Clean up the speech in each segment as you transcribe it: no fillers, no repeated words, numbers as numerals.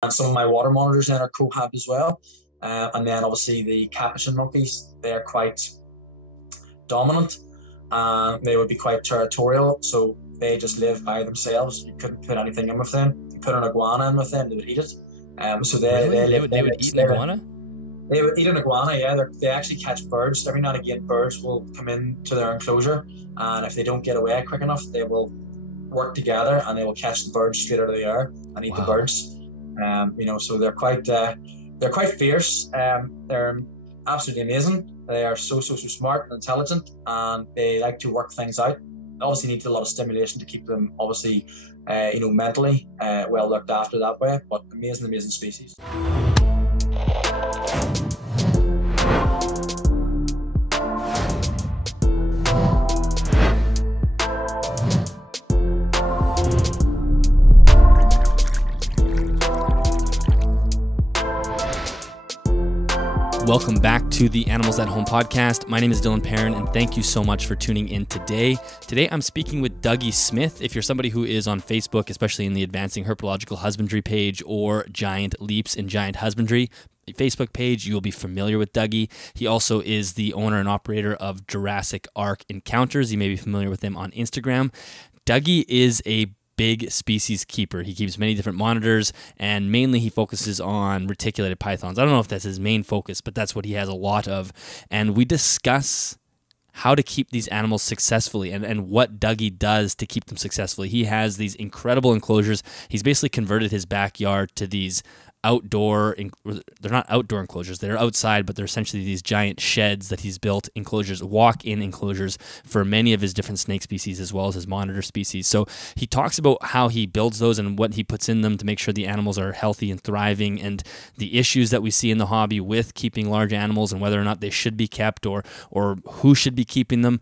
And some of my water monitors then are cohab as well. And then obviously the capuchin monkeys, they're quite dominant and they would be quite territorial. So they just live by themselves. You couldn't put anything in with them. If you put an iguana in with them, they would eat it. So They would eat an iguana? They would eat an iguana, yeah. They actually catch birds. Every now and again, birds will come into their enclosure, and if they don't get away quick enough, they will work together and they will catch the birds straight out of the air and eat the birds. So they're quite fierce. They're absolutely amazing. They are so smart and intelligent, and they like to work things out. They obviously need a lot of stimulation to keep them obviously, mentally well looked after that way. But amazing species. Welcome back to the Animals at Home podcast. My name is Dylan Perrin, and thank you so much for tuning in today. Today, I'm speaking with Dougie Smith. If you're somebody who is on Facebook, especially in the Advancing Herpetological Husbandry page or Giant Leaps in Giant Husbandry Facebook page, you'll be familiar with Dougie. He also is the owner and operator of Jurassic Ark Encounters. You may be familiar with him on Instagram. Dougie is a big species keeper. He keeps many different monitors, and mainly he focuses on reticulated pythons. I don't know if that's his main focus, but that's what he has a lot of. And we discuss how to keep these animals successfully and what Dougie does to keep them successfully. He has these incredible enclosures. He's basically converted his backyard to these they're not outdoor enclosures, they're outside, but they're essentially these giant sheds that he's built, enclosures, walk-in enclosures for many of his different snake species as well as his monitor species. So he talks about how he builds those and what he puts in them to make sure the animals are healthy and thriving, and the issues that we see in the hobby with keeping large animals and whether or not they should be kept or who should be keeping them.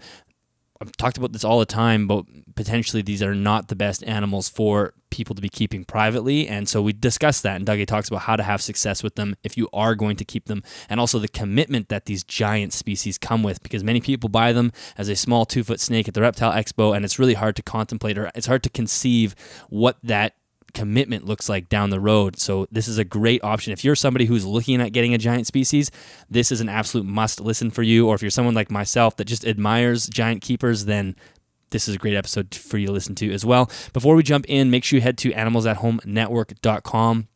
I've talked about this all the time, but potentially these are not the best animals for people to be keeping privately. And so we discussed that, and Dougie talks about how to have success with them if you are going to keep them, and also the commitment that these giant species come with, because many people buy them as a small 2-foot snake at the Reptile Expo, and it's really hard to contemplate, or it's hard to conceive what that commitment looks like down the road. So this is a great option. If you're somebody who's looking at getting a giant species, this is an absolute must listen for you. Or if you're someone like myself that just admires giant keepers, then this is a great episode for you to listen to as well. Before we jump in, make sure you head to animalsathomenetwork.com.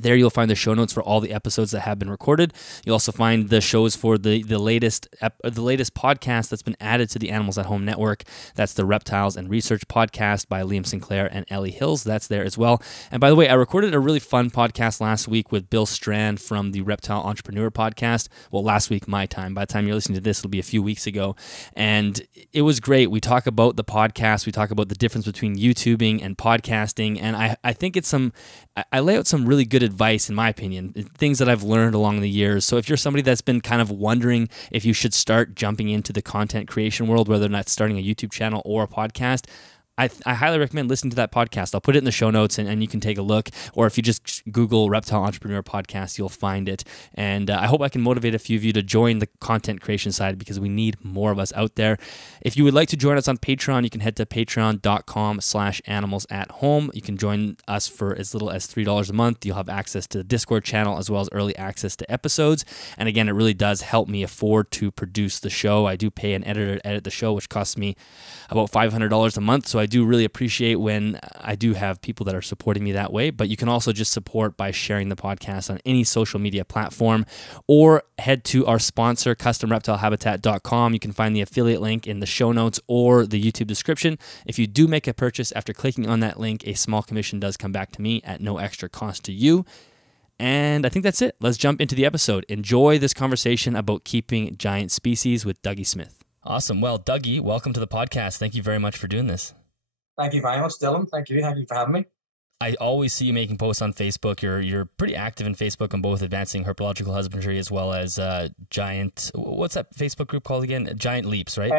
There you'll find the show notes for all the episodes that have been recorded. You'll also find the shows for the latest podcast that's been added to the Animals at Home network. That's the Reptiles and Research podcast by Liam Sinclair and Ellie Hills. That's there as well. And by the way, I recorded a really fun podcast last week with Bill Strand from the Reptile Entrepreneur podcast. Well, last week my time. By the time you're listening to this, it'll be a few weeks ago. And it was great. We talk about the podcast. We talk about the difference between YouTubing and podcasting. And I think I lay out some really good advice, in my opinion, things that I've learned along the years. So if you're somebody that's been kind of wondering if you should start jumping into the content creation world, whether or not starting a YouTube channel or a podcast, I highly recommend listening to that podcast. I'll put it in the show notes, and you can take a look. Or if you just Google Reptile Entrepreneur Podcast, you'll find it. And I hope I can motivate a few of you to join the content creation side, because we need more of us out there. If you would like to join us on Patreon, you can head to patreon.com/animalsathome. You can join us for as little as $3 a month. You'll have access to the Discord channel as well as early access to episodes. And again, it really does help me afford to produce the show. I do pay an editor to edit the show, which costs me about $500 a month. So I do really appreciate when I do have people that are supporting me that way. But you can also just support by sharing the podcast on any social media platform, or head to our sponsor, customreptilehabitat.com. You can find the affiliate link in the show notes or the YouTube description. If you do make a purchase after clicking on that link, a small commission does come back to me at no extra cost to you. And I think that's it. Let's jump into the episode. Enjoy this conversation about keeping giant species with Dougie Smith. Awesome. Well, Dougie, welcome to the podcast. Thank you very much for doing this. Thank you very much, Dylan. Thank you for having me. I always see you making posts on Facebook. You're pretty active in Facebook on both Advancing Herpetological Husbandry as well as Giant. What's that Facebook group called again? Giant Leaps, right?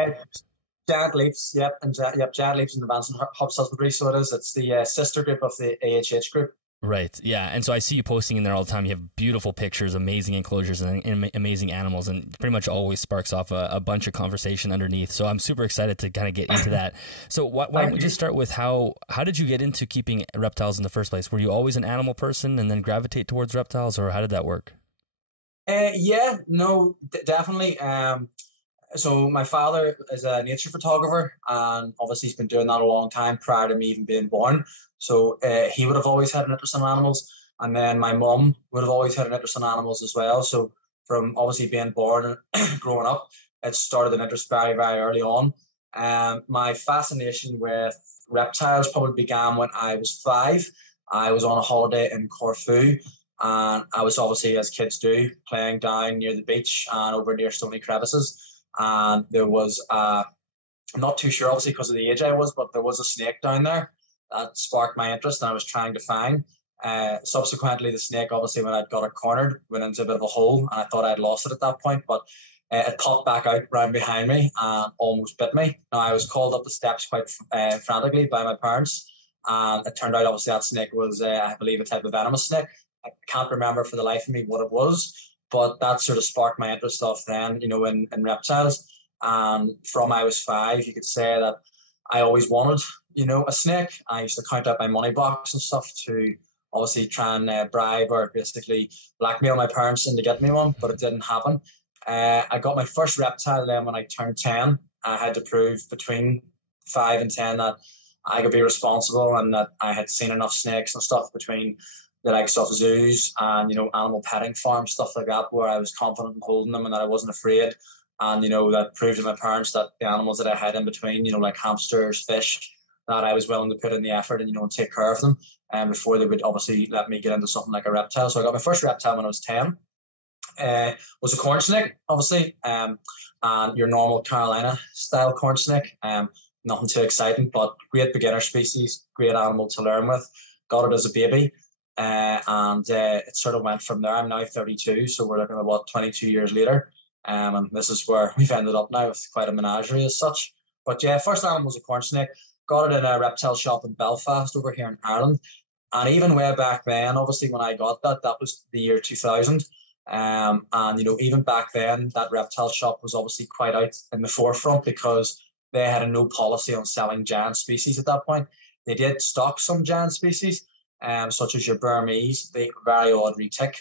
Giant Leaps, yep, and Giant Leaps in Advancing Husbandry. So it is. It's the sister group of the AHH group. Right. Yeah. And so I see you posting in there all the time. You have beautiful pictures, amazing enclosures, and amazing animals, and pretty much always sparks off a bunch of conversation underneath. So I'm super excited to kind of get into that. So why don't we just start with how did you get into keeping reptiles in the first place? Were you always an animal person and then gravitate towards reptiles, or how did that work? Yeah, no, definitely. So my father is a nature photographer, and obviously he's been doing that a long time prior to me even being born. So he would have always had an interest in animals, and then my mum would have always had an interest in animals as well. So from obviously being born and growing up, it started an interest very, very early on. My fascination with reptiles probably began when I was 5. I was on a holiday in Corfu, and I was obviously, as kids do, playing down near the beach and over near stony crevices. And there was, I'm not too sure, obviously, because of the age I was, but there was a snake down there that sparked my interest, and I was trying to find. Subsequently, the snake, obviously, when I'd got it cornered, went into a bit of a hole, and I thought I'd lost it at that point, but it popped back out round behind me and almost bit me. Now, I was called up the steps quite frantically by my parents, and it turned out, obviously, that snake was, I believe, a type of venomous snake. I can't remember for the life of me what it was, but that sort of sparked my interest off then, in reptiles. And from I was 5, you could say that I always wanted, a snake. I used to count out my money box and stuff to obviously try and bribe or basically blackmail my parents into getting me one, but it didn't happen. I got my first reptile then when I turned 10. I had to prove between 5 and 10 that I could be responsible and that I had seen enough snakes and stuff between the likes of zoos and, animal petting farms, stuff like that, where I was confident in holding them and that I wasn't afraid. And, that proved to my parents that the animals that I had in between, like hamsters, fish, that I was willing to put in the effort and take care of them before they would obviously let me get into something like a reptile. So I got my first reptile when I was 10. Was a corn snake, obviously, and your normal Carolina style corn snake. Nothing too exciting, but great beginner species, great animal to learn with. Got it as a baby. And it sort of went from there. I'm now 32, so we're looking at 22 years later. And this is where we've ended up now with quite a menagerie as such. But yeah, first animal was a corn snake. Got it in a reptile shop in Belfast over here in Ireland. And even way back then, obviously, when I got that was the year 2000. And, even back then, that reptile shop was obviously quite out in the forefront because they had a no policy on selling giant species at that point. They did stock some giant species, such as your Burmese, the very odd retic,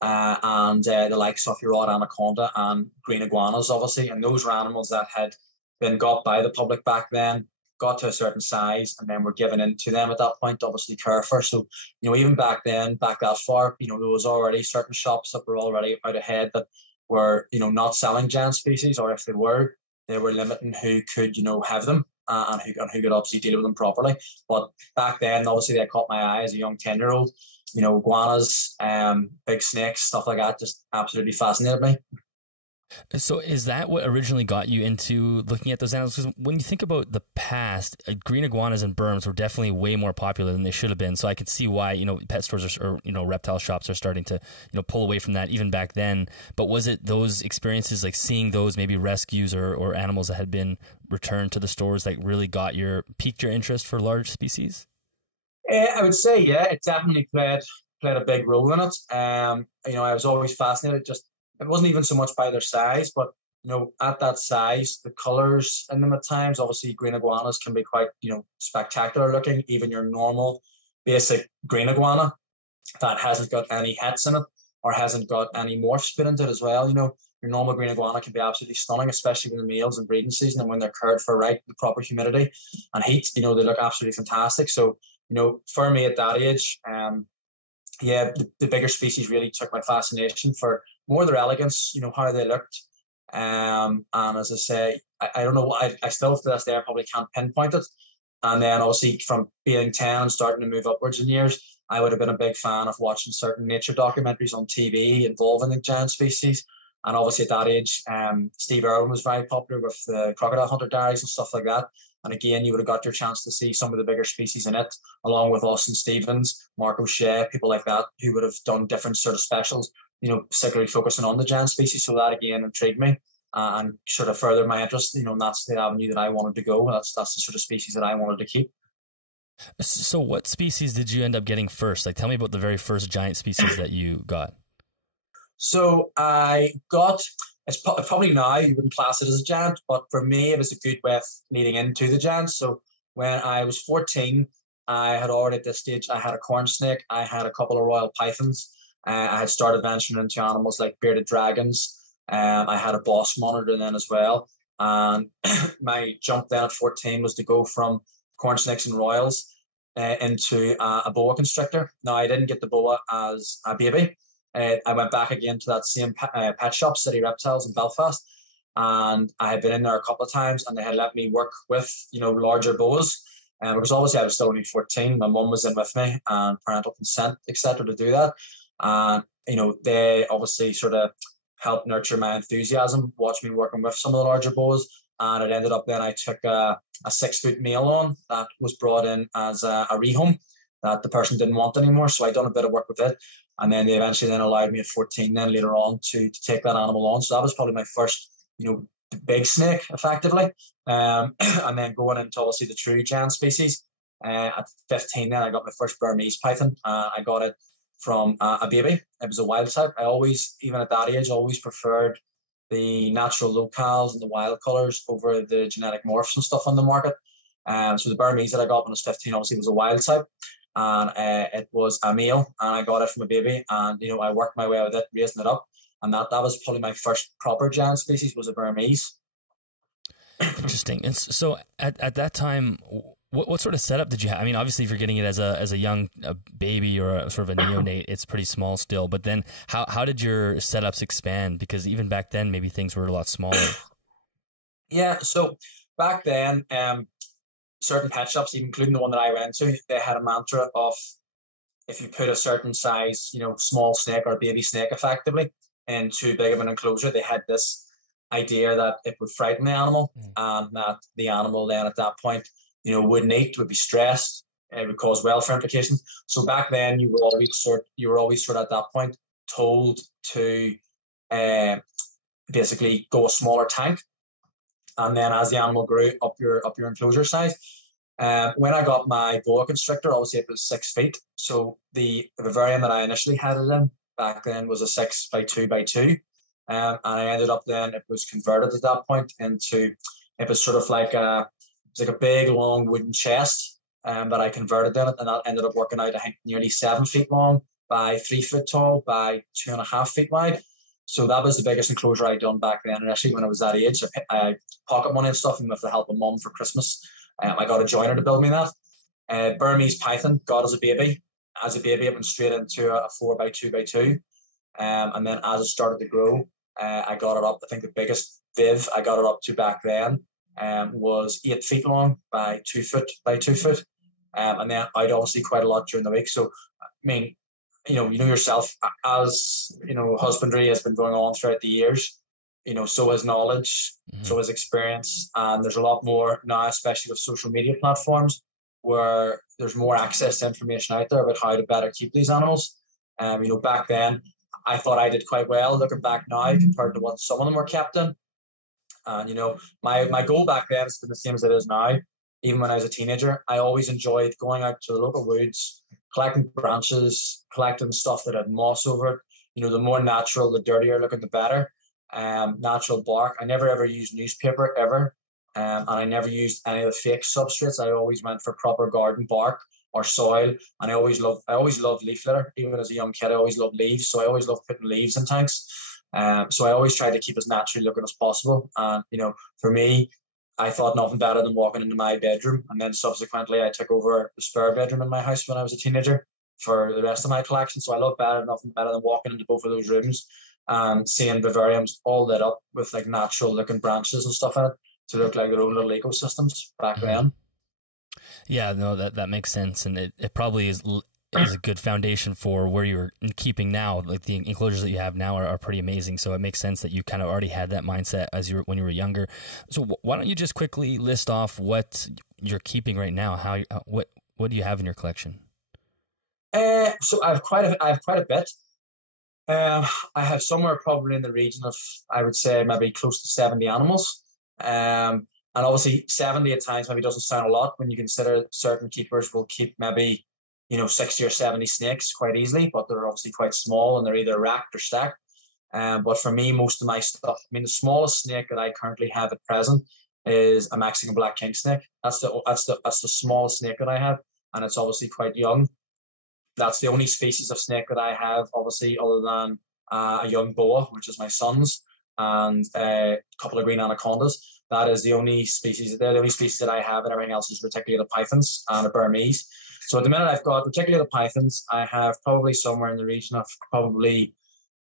and the likes of your odd anaconda and green iguanas, obviously. And those were animals that had been got by the public back then, got to a certain size, and then were given into them at that point, obviously care for. So, even back then, back that far, there was already certain shops that were already out ahead that were, not selling giant species, or if they were limiting who could, have them. And who could obviously deal with them properly. But back then, obviously, they caught my eye as a young 10-year-old. Iguanas, big snakes, stuff like that, just absolutely fascinated me. So is that what originally got you into looking at those animals? Because when you think about the past, green iguanas and Burms were definitely way more popular than they should have been. So I could see why, pet stores or reptile shops are starting to, pull away from that even back then. But was it those experiences, like seeing those maybe rescues or animals that had been returned to the stores that really piqued your interest for large species? I would say, yeah, it definitely played a big role in it. I was always fascinated. It wasn't even so much by their size, but at that size, the colors in them at times. Obviously, green iguanas can be quite spectacular looking. Even your normal, basic green iguana that hasn't got any hets in it or hasn't got any morphs put into it as well. Your normal green iguana can be absolutely stunning, especially when the males in breeding season and when they're cared for right, the proper humidity and heat. They look absolutely fantastic. So for me at that age, yeah, the bigger species really took my fascination for more their elegance, how they looked. And as I say, I don't know, I still to this day I probably can't pinpoint it. And then obviously from being 10 and starting to move upwards in years, I would have been a big fan of watching certain nature documentaries on TV involving the giant species. And obviously at that age, Steve Irwin was very popular with the Crocodile Hunter Diaries and stuff like that. And again, you would have got your chance to see some of the bigger species in it, along with Austin Stevens, Mark O'Shea, people like that, who would have done different sort of specials, particularly focusing on the giant species. So that again intrigued me and sort of furthered my interest. And that's the avenue that I wanted to go. That's the sort of species that I wanted to keep. So what species did you end up getting first? Like, tell me about the very first giant species that you got. So I got, probably now you wouldn't class it as a giant, but for me it was a good way leading into the giant. So when I was 14, I had already at this stage, I had a corn snake, I had a couple of royal pythons, I had started venturing into animals like bearded dragons, I had a boss monitor then as well. And my jump then at 14 was to go from corn snakes and royals into a boa constrictor. Now I didn't get the boa as a baby. I went back again to that same pet shop, City Reptiles in Belfast, and I had been in there a couple of times, and they had let me work with larger boas. Because obviously I was still only 14. My mum was in with me, and parental consent, etc., to do that. And they obviously sort of helped nurture my enthusiasm, watch me working with some of the larger boas, and it ended up then I took a 6-foot male on that was brought in as a rehome that the person didn't want anymore. So I done a bit of work with it. And then they eventually then allowed me at 14 then later on to take that animal on. So that was probably my first, big snake effectively. And then going into obviously the true giant species. At 15 then I got my first Burmese python. I got it from a baby. It was a wild type. I always, even at that age, always preferred the natural locales and the wild colours over the genetic morphs and stuff on the market. So the Burmese that I got when I was 15 obviously was a wild type. And it was a male, and I got it from a baby, and I worked my way with it, raising it up, and that was probably my first proper giant species was a Burmese. Interesting. And so at that time, what sort of setup did you have? I mean, obviously, if you're getting it as a young baby or a sort of a neonate, it's pretty small still. But then, how did your setups expand? Because even back then, maybe things were a lot smaller. Yeah. So back then, certain pet shops, even including the one that I went to, they had a mantra of if you put a certain size, small snake or baby snake effectively in too big of an enclosure, they had this idea that it would frighten the animal and that the animal then at that point, wouldn't eat, would be stressed, it would cause welfare implications. So back then you were always sort of at that point told to basically go a smaller tank. And then as the animal grew, up your enclosure size. When I got my boa constrictor, obviously it was 6 feet. So the vivarium that I initially had it in back then was a 6x2x2. And I ended up then, it was converted at that point into, it was sort of like a big long wooden chest that I converted then, and that ended up working out, I think, nearly 7 feet long by 3 foot tall by 2.5 feet wide. So that was the biggest enclosure I'd done back then. And actually, when I was that age, I pocket money and stuff, and with the help of mum for Christmas, I got a joiner to build me that. Burmese python got as a baby. As a baby, it went straight into a 4x2x2. And then as it started to grow, I got it up. I think the biggest viv I got it up to back then was 8 feet long by 2 foot by 2 foot. And then out obviously quite a lot during the week. So, I mean, yourself, as husbandry has been going on throughout the years, so has knowledge, so has experience, and there's a lot more now, especially with social media platforms, where there's more access to information out there about how to better keep these animals. Back then I thought I did quite well looking back now compared to what some of them were kept in. And my goal back then has been the same as it is now. Even when I was a teenager, I always enjoyed going out to the local woods, collecting branches, collecting stuff that had moss over it. The more natural, the dirtier looking, the better. Natural bark. I never ever used newspaper ever, and I never used any of the fake substrates. I always went for proper garden bark or soil, and I always loved leaf litter. Even as a young kid, I always loved leaves, so I always loved putting leaves in tanks. So I always tried to keep as naturally looking as possible. And for me, I thought nothing better than walking into my bedroom, and then subsequently I took over the spare bedroom in my house when I was a teenager for the rest of my collection. So I love nothing better than walking into both of those rooms and seeing vivariums all lit up with like natural looking branches and stuff in it to look like their own little ecosystems back then. Yeah, no, that makes sense, and it probably is a good foundation for where you're keeping now. Like the enclosures that you have now are pretty amazing. So it makes sense that you kind of already had that mindset when you were younger. So why don't you just quickly list off what you're keeping right now? What do you have in your collection? So I have quite a bit. I have somewhere probably in the region of, I would say, maybe close to 70 animals. And And obviously 70 at times maybe doesn't sound a lot when you consider certain keepers will keep maybe, 60 or 70 snakes quite easily, but they're obviously quite small and they're either racked or stacked. But for me, most of my stuff, the smallest snake that I currently have at present is a Mexican black king snake. That's the smallest snake that I have, and it's obviously quite young. That's the only species of snake that I have, obviously, other than a young boa, which is my son's, and a couple of green anacondas. That is the only species. They're the only species that I have, and everything else is reticulated pythons and a Burmese. So at the minute, I've got reticulated pythons. I have probably somewhere in the region of probably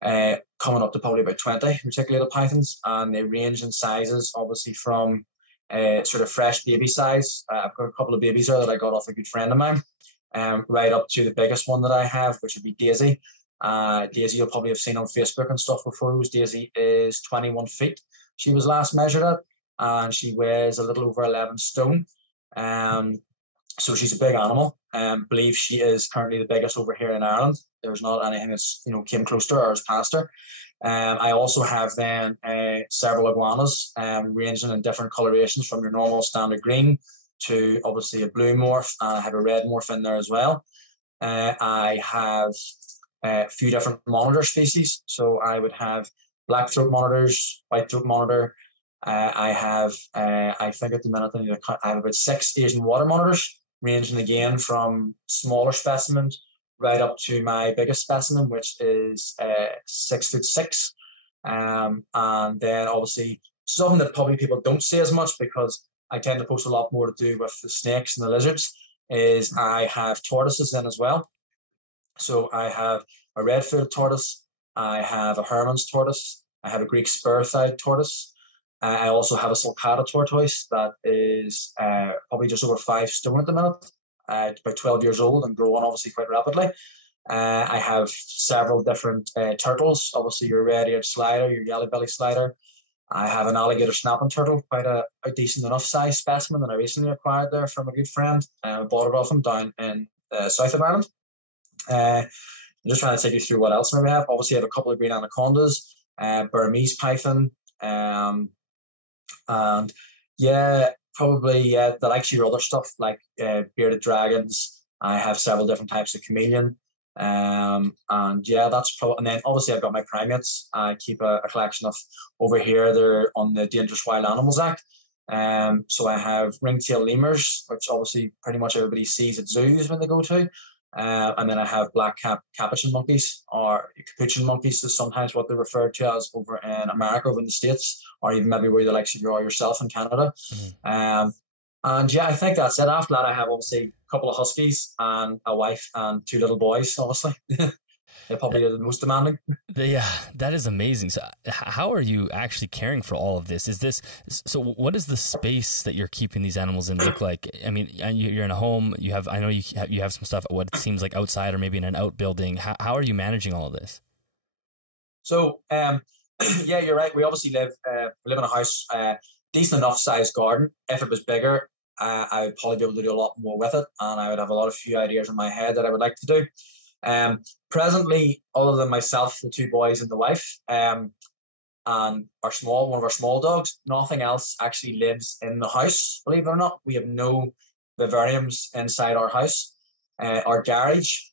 coming up to probably about 20 reticulated pythons, and they range in sizes, obviously from sort of fresh baby size. I've got a couple of babies there that I got off a good friend of mine, right up to the biggest one that I have, which would be Daisy. Daisy you'll probably have seen on Facebook and stuff before. Daisy is 21 feet. She was last measured at, and she weighs a little over 11 stone. So she's a big animal. Believe she is currently the biggest over here in Ireland. There's not anything that's came close to her or has passed her. I also have then several iguanas, ranging in different colorations from your normal standard green to obviously a blue morph. I have a red morph in there as well. I have a few different monitor species. So I would have black throat monitors, white throat monitor. I have, I think at the minute, I have about 6 Asian water monitors, ranging again from smaller specimens right up to my biggest specimen, which is 6'6". And then obviously something that probably people don't see as much, because I tend to post a lot more to do with the snakes and the lizards, is I have tortoises in as well. So I have a red-footed tortoise, I have a Herman's tortoise, I have a Greek spur-thighed tortoise. I also have a sulcata tortoise that is probably just over 5 stone at the minute, about 12 years old and growing obviously quite rapidly. I have several different turtles, obviously your red-eared slider, your yellow-belly slider. I have an alligator snapping turtle, quite a decent enough size specimen that I recently acquired there from a good friend. I bought it off him down in south of Ireland. I'm just trying to take you through what else we have. Obviously I have a couple of green anacondas, Burmese python, and that actually your other stuff like bearded dragons. I have several different types of chameleon, and that's probably. And then obviously I've got my primates. I keep a collection of over here. They're on the Dangerous Wild Animals Act. So I have ringtail lemurs, which obviously pretty much everybody sees at zoos when they go to. And then I have black capuchin monkeys, or capuchin monkeys is sometimes what they're referred to as over in America, over in the States, or even maybe where the likes of you are yourself in Canada. Mm-hmm. And I think that's it. After that, I have obviously a couple of huskies and a wife and 2 little boys, obviously. They probably are the most demanding. Yeah, that is amazing. So how are you actually caring for all of this? What is the space that you're keeping these animals in look like? I mean, you're in a home, I know you have some stuff, what seems like outside or maybe in an outbuilding. How are you managing all of this? So, you're right. We obviously live in a house, decent enough sized garden. If it was bigger, I would probably be able to do a lot more with it. And I would have a few ideas in my head that I would like to do. Presently, other than myself, the 2 boys and the wife, and one of our small dogs, nothing else actually lives in the house. Believe it or not, we have no vivariums inside our house. Our garage,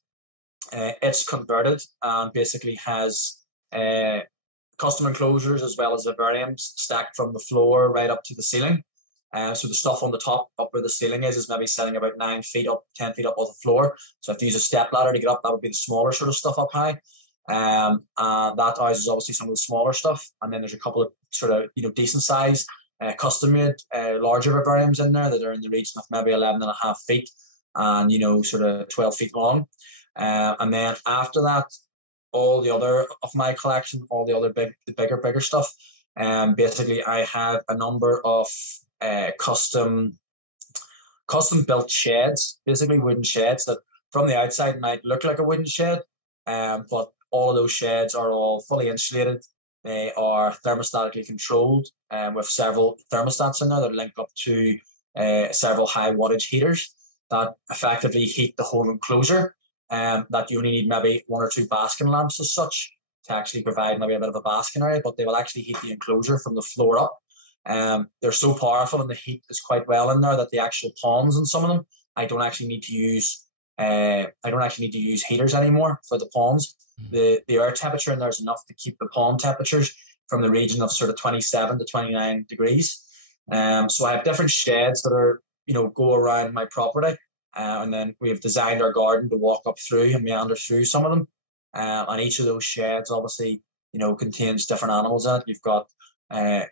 it's converted and basically has custom enclosures as well as vivariums stacked from the floor right up to the ceiling. So the stuff on the top, up where the ceiling is maybe sitting about 9 feet up, 10 feet up off the floor. So if you use a step ladder to get up, that would be the smaller sort of stuff up high. That houses obviously some of the smaller stuff. And then there's a couple of sort of, decent size, custom made, larger vivariums in there that are in the region of maybe 11.5 feet and, sort of 12 feet long. And then after that, all the other of my collection, all the other bigger stuff, basically I have a number of custom built sheds, basically wooden sheds that from the outside might look like a wooden shed, but all of those sheds are all fully insulated. They are thermostatically controlled, with several thermostats in there that link up to several high wattage heaters that effectively heat the whole enclosure. That you only need maybe 1 or 2 basking lamps as such to actually provide maybe a bit of a basking area, but they will actually heat the enclosure from the floor up. They're so powerful and the heat is quite well in there that the actual ponds in some of them, I don't actually need to use heaters anymore for the ponds. The air temperature in there is enough to keep the pond temperatures from the region of sort of 27 to 29 degrees. So I have different sheds that are, go around my property. And then we have designed our garden to walk up through and meander through some of them. And each of those sheds obviously, contains different animals in it. You've got our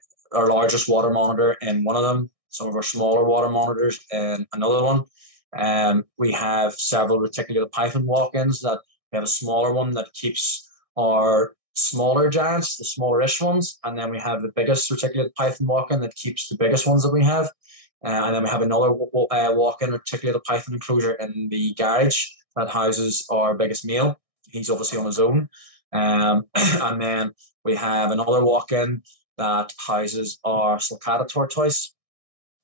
largest water monitor in one of them, some of our smaller water monitors in another one. We have several reticulated python walk-ins. That we have a smaller one that keeps our smaller giants, the smaller-ish ones, and then we have the biggest reticulated python walk-in that keeps the biggest ones that we have. And then we have another walk-in reticulated python enclosure in the garage that houses our biggest male. He's obviously on his own. And then we have another walk-in that houses our sulcata tortoise,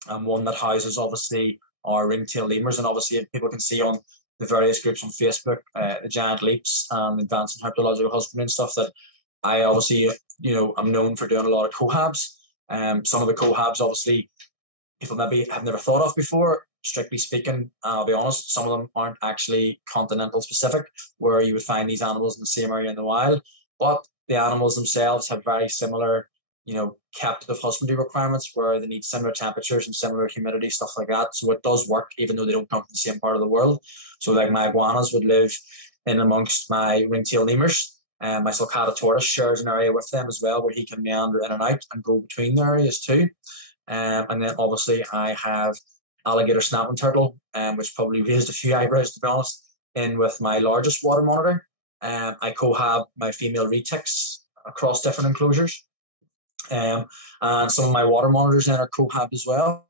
and one that houses obviously our ringtail lemurs. And obviously people can see on the various groups on Facebook, the giant leaps and advanced in herpetological husbandry and stuff, that I obviously, I'm known for doing a lot of cohabs. Some of the cohabs obviously people maybe have never thought of before. Strictly speaking, I'll be honest, some of them aren't actually continental specific, where you would find these animals in the same area in the wild. But the animals themselves have very similar, captive husbandry requirements, where they need similar temperatures and similar humidity, stuff like that. So it does work, even though they don't come from the same part of the world. So like my iguanas would live in amongst my ringtail lemurs. My sulcata tortoise shares an area with them as well, where he can meander in and out and go between the areas too. And then obviously I have alligator snapping turtle, which probably raised a few eyebrows, to be honest, in with my largest water monitor. I cohab my female retics across different enclosures. And some of my water monitors then are cohab as well.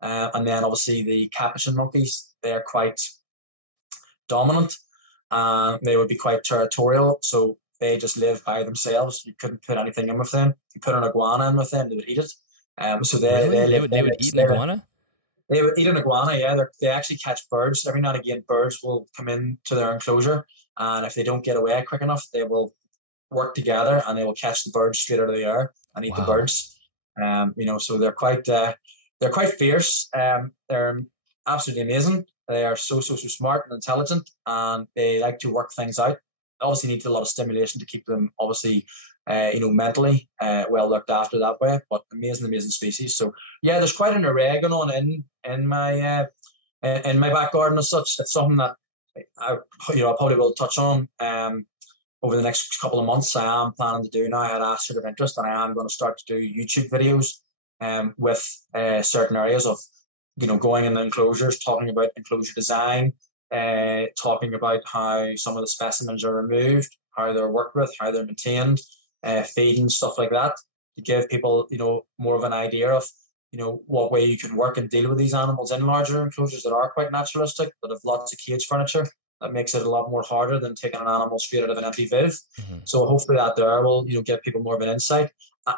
And then obviously the capuchin monkeys, they're quite dominant and they would be quite territorial. So they just live by themselves. You couldn't put anything in with them. You put an iguana in with them, they would eat it. So they would eat an iguana? They would eat an iguana, yeah. They actually catch birds. Every now and again, birds will come into their enclosure, and if they don't get away quick enough, they will work together and they will catch the birds straight out of the air and eat the birds. So they're quite fierce. They're absolutely amazing. They are so smart and intelligent, and they like to work things out. Obviously, need a lot of stimulation to keep them obviously mentally well looked after that way, but amazing species. So yeah, there's quite an array going on in my back garden as such. It's something that I probably will touch on over the next couple of months. I am planning to do now. I had asked sort of interest, and I am going to start to do YouTube videos with certain areas of going in the enclosures, talking about enclosure design, talking about how some of the specimens are removed, how they're worked with, how they're maintained, feeding, stuff like that, to give people, more of an idea of, what way you can work and deal with these animals in larger enclosures that are quite naturalistic, that have lots of cage furniture. That makes it a lot more harder than taking an animal straight out of an empty viv. Mm-hmm. So hopefully that there will, give people more of an insight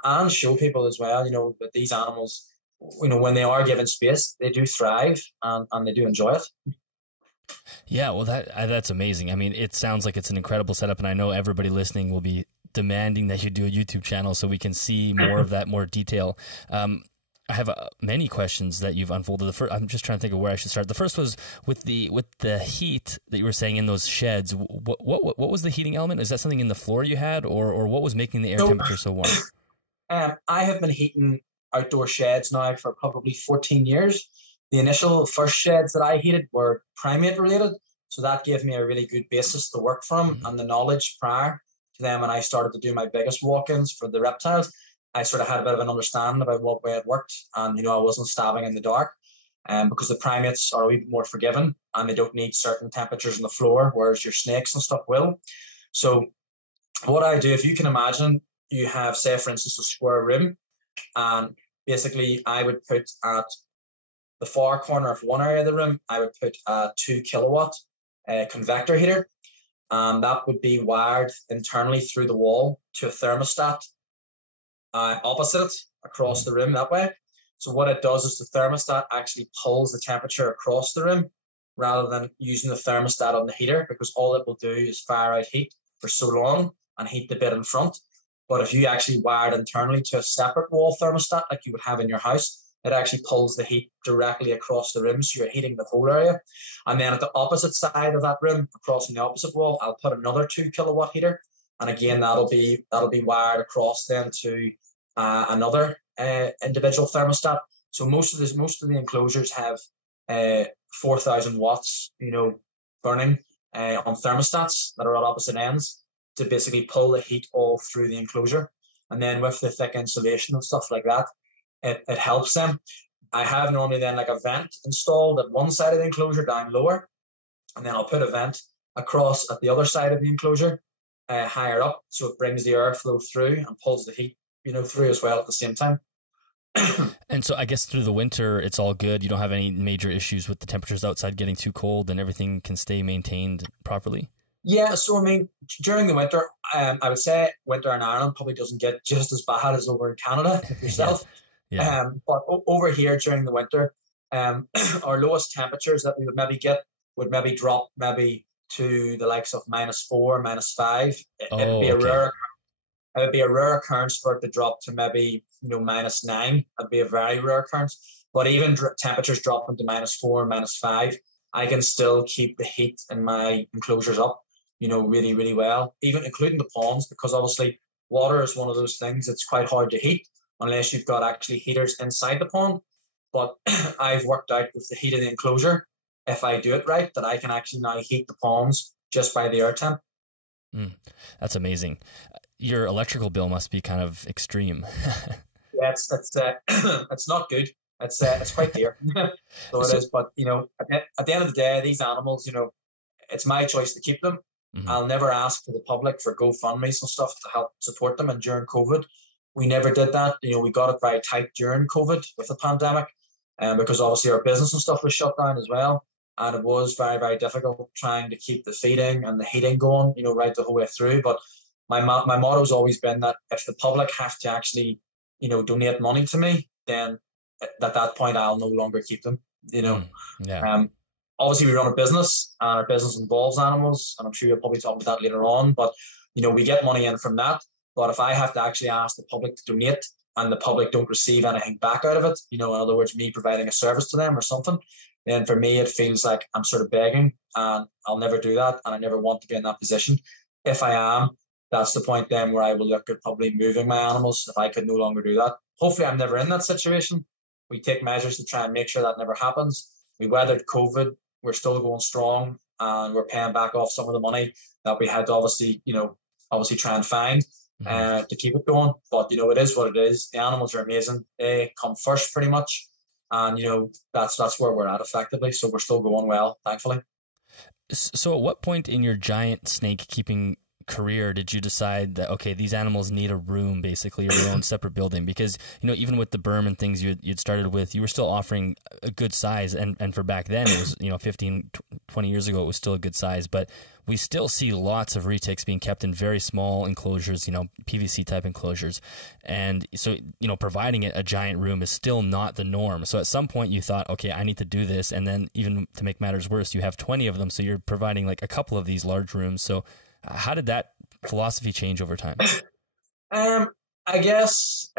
and show people as well, that these animals, when they are given space, they do thrive and they do enjoy it. Yeah, well, that's amazing. I mean, it sounds like it's an incredible setup, and I know everybody listening will be demanding that you do a YouTube channel so we can see more of that, more detail. I have many questions that you've unfolded. I'm just trying to think of where I should start. The first was with the heat that you were saying in those sheds. What was the heating element? Is that something in the floor you had, or what was making the air temperature so warm? I have been heating outdoor sheds now for probably 14 years. The initial first sheds that I heated were primate related, so that gave me a really good basis to work from, and the knowledge prior to them when I started to do my biggest walk-ins for the reptiles. I sort of had a bit of an understanding about what way it worked, and I wasn't stabbing in the dark, because the primates are a wee bit more forgiving and they don't need certain temperatures on the floor, whereas your snakes and stuff will. So what I do, if you can imagine, you have, say for instance, a square room, and basically I would put at the far corner of one area of the room, I would put a 2 kilowatt convector heater, and that would be wired internally through the wall to a thermostat opposite it across the room that way. So what it does is the thermostat actually pulls the temperature across the room rather than using the thermostat on the heater, because all it will do is fire out heat for so long and heat the bit in front. But if you actually wire it internally to a separate wall thermostat like you would have in your house, it actually pulls the heat directly across the room, so you're heating the whole area. And then at the opposite side of that room, across on the opposite wall, I'll put another 2 kilowatt heater, and again that'll be wired across then to another individual thermostat. So most of the enclosures have 4,000 watts, burning on thermostats that are at opposite ends to basically pull the heat all through the enclosure. And then with the thick insulation and stuff like that, it helps them. I have normally then like a vent installed at one side of the enclosure down lower, and then I'll put a vent across at the other side of the enclosure higher up, so it brings the airflow through and pulls the heat through as well at the same time. And so I guess through the winter, it's all good. You don't have any major issues with the temperatures outside getting too cold, and everything can stay maintained properly. Yeah, so I mean, during the winter, I would say winter in Ireland probably doesn't get just as bad as over in Canada with yourself. Yeah. But over here during the winter, our lowest temperatures that we would maybe get would maybe drop maybe to the likes of -4, -5. It'd be a rare. It would be a rare occurrence for it to drop to maybe -9. It'd be a very rare occurrence. But even temperatures dropping to -4, -5, I can still keep the heat in my enclosures up, really, really well, even including the ponds, because obviously water is one of those things that's quite hard to heat unless you've got actually heaters inside the pond. But I've worked out with the heat of the enclosure, if I do it right, that I can actually now heat the ponds just by the air temp. That's amazing. Your electrical bill must be kind of extreme. Yeah, it's not good. It's quite dear. So it is. But at the end of the day, these animals, it's my choice to keep them. Mm-hmm. I'll never ask for the public for GoFundMe's and stuff to help support them. And during COVID, we never did that. We got it very tight during COVID with the pandemic, because obviously our business and stuff was shut down as well. And it was very, very difficult trying to keep the feeding and the heating going, right the whole way through. But my motto's always been that if the public have to actually, donate money to me, then at that point I'll no longer keep them. Yeah. Obviously we run a business, and our business involves animals, and I'm sure you'll probably talk about that later on. But we get money in from that. But if I have to actually ask the public to donate, and the public don't receive anything back out of it, in other words, me providing a service to them or something, then for me it feels like I'm sort of begging, and I'll never do that, and I never want to be in that position. If I am, that's the point then where I will look at probably moving my animals if I could no longer do that. Hopefully I'm never in that situation. We take measures to try and make sure that never happens. We weathered COVID. We're still going strong, and we're paying back off some of the money that we had to obviously try and find to keep it going. But it is what it is. The animals are amazing. They come first pretty much. And that's where we're at effectively. So we're still going well, thankfully. So at what point in your giant snake keeping career did you decide that, okay, these animals need a room, basically, or their own separate building? Because even with the berm and things you'd started with, you were still offering a good size, and for back then it was 15 20 years ago it was still a good size, but we still see lots of retics being kept in very small enclosures, PVC type enclosures, and so providing a giant room is still not the norm. So at some point you thought, okay, I need to do this, and then even to make matters worse, you have 20 of them, so you're providing like a couple of these large rooms. So how did that philosophy change over time? I guess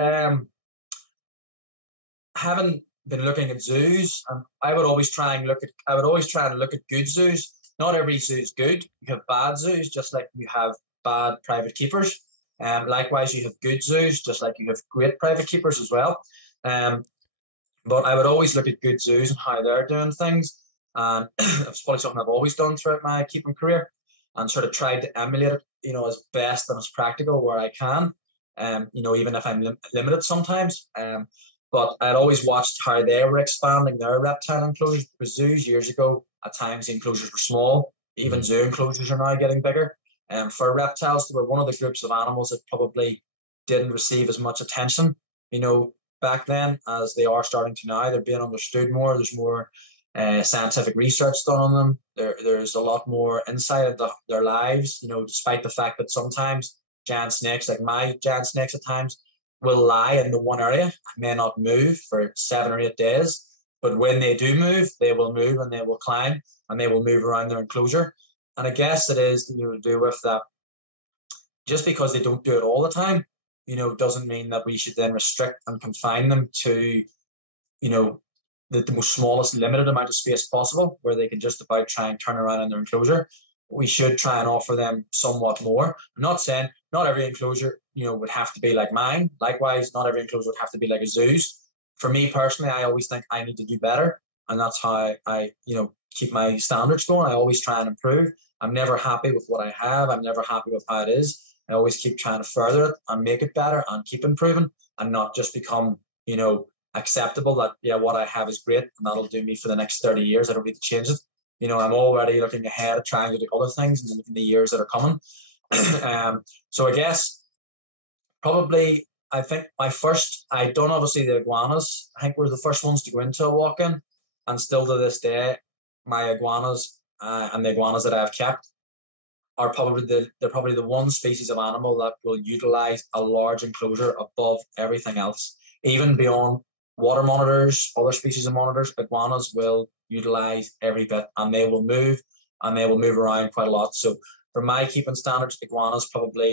having been looking at zoos, I would always try and look at good zoos. Not every zoo is good. You have bad zoos, just like you have bad private keepers. Likewise, you have good zoos, just like you have great private keepers as well. But I would always look at good zoos and how they're doing things. And it's probably something I've always done throughout my keeping career, and sort of tried to emulate it, as best and as practical where I can, even if I'm limited sometimes. But I'd always watched how they were expanding their reptile enclosures, because zoos years ago, at times the enclosures were small. Even zoo enclosures are now getting bigger. For reptiles, they were one of the groups of animals that probably didn't receive as much attention, back then as they are starting to now. They're being understood more. There's more scientific research done on them. There's a lot more insight into their lives, despite the fact that sometimes giant snakes, like my giant snakes at times, will lie in the one area and may not move for 7 or 8 days. But when they do move, they will move, and they will climb, and they will move around their enclosure. And I guess it is to do with that. Just because they don't do it all the time doesn't mean that we should then restrict and confine them to, the most smallest limited amount of space possible where they can just about try and turn around in their enclosure. We should try and offer them somewhat more. I'm not saying not every enclosure, would have to be like mine. Likewise, not every enclosure would have to be like a zoo's. For me personally, I always think I need to do better. And that's how I keep my standards going. I always try and improve. I'm never happy with what I have. I'm never happy with how it is. I always keep trying to further it and make it better and keep improving and not just become, acceptable that, what I have is great and that'll do me for the next 30 years. I don't need to change it. I'm already looking ahead, trying to do other things in the years that are coming. So I guess probably, I think I done obviously the iguanas. I think we're the first ones to go into a walk-in, and still to this day, my iguanas and the iguanas that I've kept are probably the one species of animal that will utilize a large enclosure above everything else, even beyond water monitors, other species of monitors. Iguanas will utilize every bit, and they will move around quite a lot. So for my keeping standards, iguanas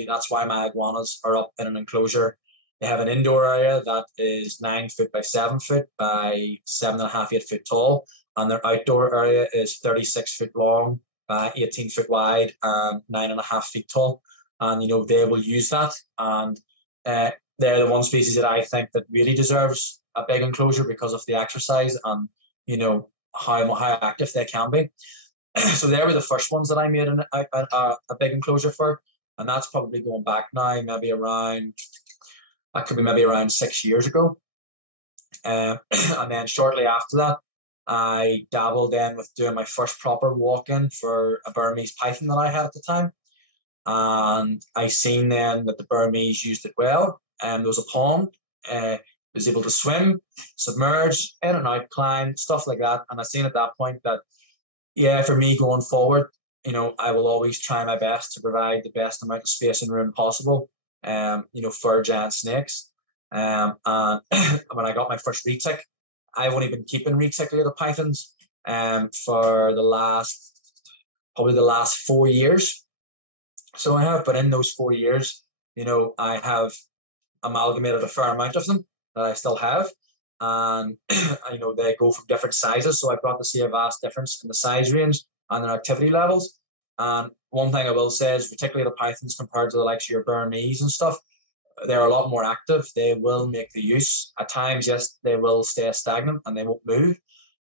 that's why my iguanas are up in an enclosure. They have an indoor area that is 9 foot by 7 foot by 7.5, 8 foot tall, and their outdoor area is 36 foot long by 18 foot wide and 9.5 feet tall. And they will use that, and they're the one species that I think that really deserves a big enclosure because of the exercise and how active they can be. So they were the first ones that I made a big enclosure for, and that's probably going back now, maybe around 6 years ago. And then shortly after that, I dabbled in with doing my first proper walk-in for a Burmese python that I had at the time. And I seen then that the Burmese used it well. And there was a pond, was able to swim, submerge, in and out, climb, stuff like that. And I seen at that point that, for me going forward, I will always try my best to provide the best amount of space and room possible, for giant snakes. And when I got my first retic, I've only been keeping reticulated pythons for probably the last 4 years. So I have, but in those 4 years, I have amalgamated a fair amount of them that I still have. And, they go from different sizes. So I've got to see a vast difference in the size range and their activity levels. And one thing I will say is reticulated pythons compared to the likes of your Burmese and stuff, they're a lot more active. They will make the use. At times, yes, they will stay stagnant and they won't move.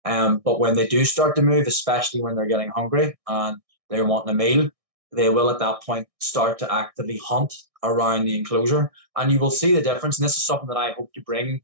But when they do start to move, especially when they're getting hungry and they're wanting a meal, they will at that point start to actively hunt around the enclosure. And you will see the difference. And this is something that I hope to bring,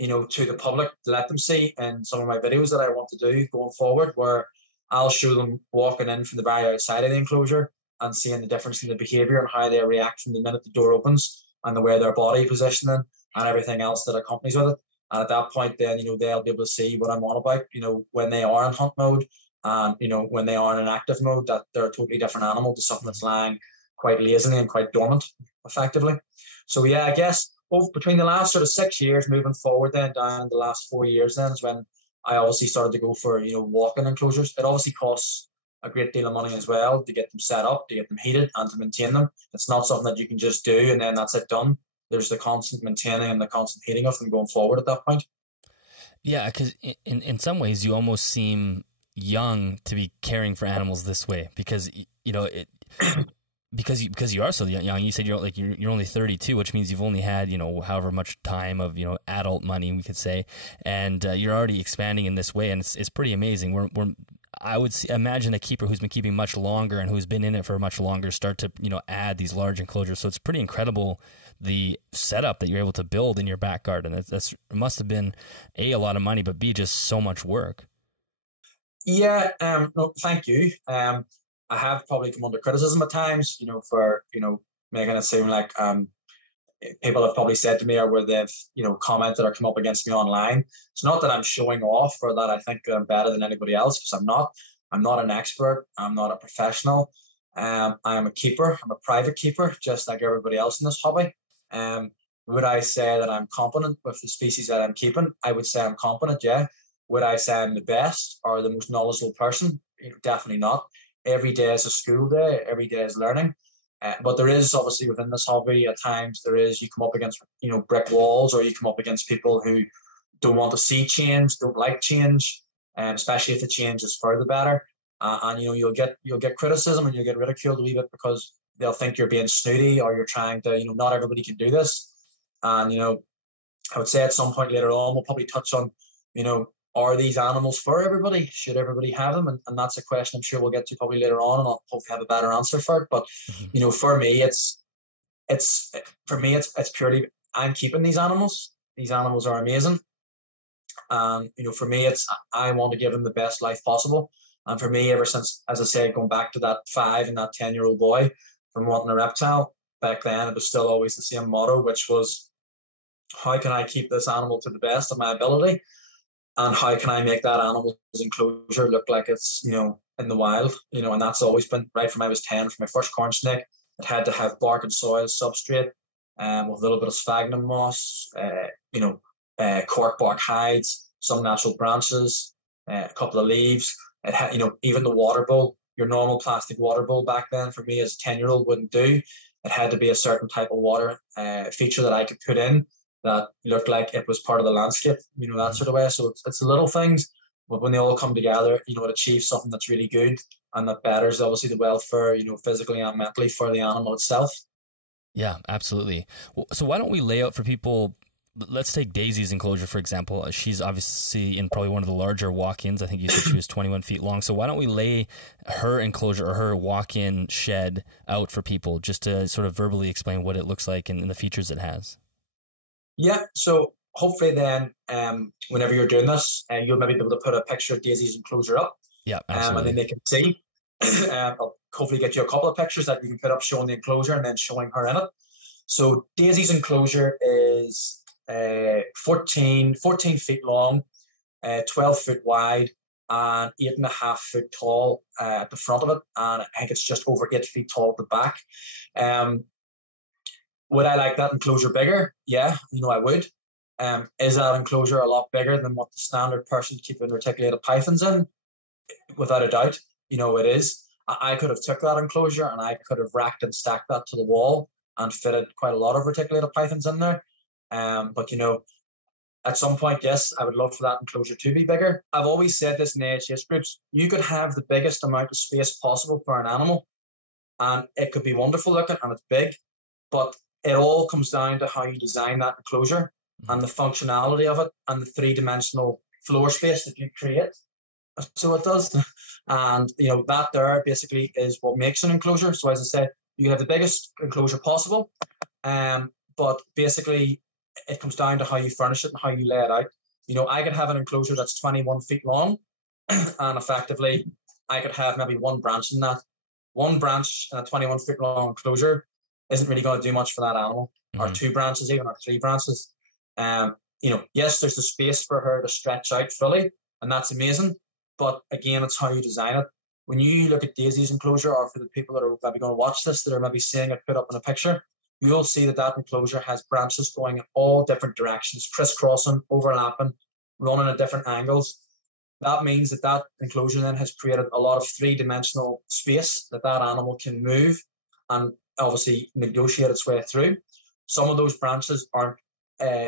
to the public, to let them see in some of my videos that I want to do going forward, where I'll show them walking in from the very outside of the enclosure and seeing the difference in the behavior and how they react from the minute the door opens and the way their body positioning and everything else that accompanies with it. And at that point, then, they'll be able to see what I'm on about, when they are in hunt mode and, when they are in an active mode, that they're a totally different animal to something that's lying quite lazily and quite dormant, effectively. So, I guess between the last sort of 6 years moving forward then down the last 4 years then is when I obviously started to go for, walk-in enclosures. It obviously costs a great deal of money as well to get them set up, to get them heated and to maintain them. It's not something that you can just do and then that's it done. There's the constant maintaining and the constant heating of them going forward at that point. Yeah, because in some ways you almost seem young to be caring for animals this way because, because you are so young. You said you're only 32, which means you've only had, however much time of, adult money, we could say, and you're already expanding in this way. And it's pretty amazing. I would imagine a keeper who's been keeping much longer and who's been in it for much longer start to, add these large enclosures. So it's pretty incredible the setup that you're able to build in your back garden. It must have been A, a lot of money, but B, just so much work. Yeah, no, thank you. I have probably come under criticism at times, for, making it seem like people have probably said to me or where they've, commented or come up against me online. It's not that I'm showing off or that I think I'm better than anybody else, because I'm not. I'm not an expert. I'm not a professional. I am a keeper. I'm a private keeper, just like everybody else in this hobby. Would I say that I'm competent with the species that I'm keeping? I would say I'm competent, yeah. Would I say I'm the best or the most knowledgeable person? Definitely not. Every day is a school day. Every day is learning. But there is obviously within this hobby at times you come up against brick walls, or you come up against people who don't want to see change, don't like change, especially if the change is for the better. And you'll get criticism and you'll get ridiculed a wee bit because they'll think you're being snooty or you're trying to not everybody can do this. And I would say at some point later on we'll probably touch on are these animals for everybody? Should everybody have them? And that's a question I'm sure we'll get to probably later on, and I'll hopefully have a better answer for it. But for me, it's purely I'm keeping these animals. These animals are amazing, and for me, I want to give them the best life possible. And for me, ever since, as I said, going back to that 5 and that 10-year-old boy from wanting a reptile back then, it was still always the same motto, which was, how can I keep this animal to the best of my ability? And how can I make that animal's enclosure look like it's, in the wild? And that's always been right from I was 10, from my first corn snake. It had to have bark and soil substrate, with a little bit of sphagnum moss, cork bark hides, some natural branches, a couple of leaves. It had, even the water bowl, your normal plastic water bowl back then for me as a 10-year-old wouldn't do. It had to be a certain type of water feature that I could put in that looked like it was part of the landscape, that sort of way. So it's the little things, but when they all come together, it achieves something that's really good and that betters obviously the welfare, physically and mentally for the animal itself. Yeah, absolutely. So why don't we lay out for people, let's take Daisy's enclosure, for example. She's obviously in probably one of the larger walk-ins. I think you said she was 21 feet long. So why don't we lay her enclosure or her walk-in shed out for people just to sort of verbally explain what it looks like and the features it has? Yeah, so hopefully then whenever you're doing this, you'll maybe be able to put a picture of Daisy's enclosure up. Yeah, absolutely. And then they can see. I'll hopefully get you a couple of pictures that you can put up showing the enclosure and then showing her in it. So Daisy's enclosure is 14 feet long, 12 foot wide, and 8.5 foot tall at the front of it. And I think it's just over 8 feet tall at the back. Would I like that enclosure bigger? Yeah, I would. Is that enclosure a lot bigger than what the standard person keeping reticulated pythons in? Without a doubt, it is. I could have took that enclosure and I could have racked and stacked that to the wall and fitted quite a lot of reticulated pythons in there. But at some point, yes, I would love for that enclosure to be bigger. I've always said this in AHS groups, you could have the biggest amount of space possible for an animal and it could be wonderful looking and it's big, but it all comes down to how you design that enclosure and the functionality of it and the 3-dimensional floor space that you create. So it does. And, that there basically is what makes an enclosure. So as I said, you have the biggest enclosure possible, but basically it comes down to how you furnish it and how you lay it out. I could have an enclosure that's 21 feet long and effectively I could have maybe one branch in that. One branch in a 21 foot long enclosure isn't really going to do much for that animal, or 2 branches even, or 3 branches. Yes, there's the space for her to stretch out fully, and that's amazing. But again, it's how you design it. When you look at Daisy's enclosure, or for the people that are maybe going to watch this, that are maybe seeing it put up in a picture, you'll see that enclosure has branches going in all different directions, crisscrossing, overlapping, running at different angles. That means that enclosure then has created a lot of 3-dimensional space that animal can move and obviously negotiate its way through. Some of those branches aren't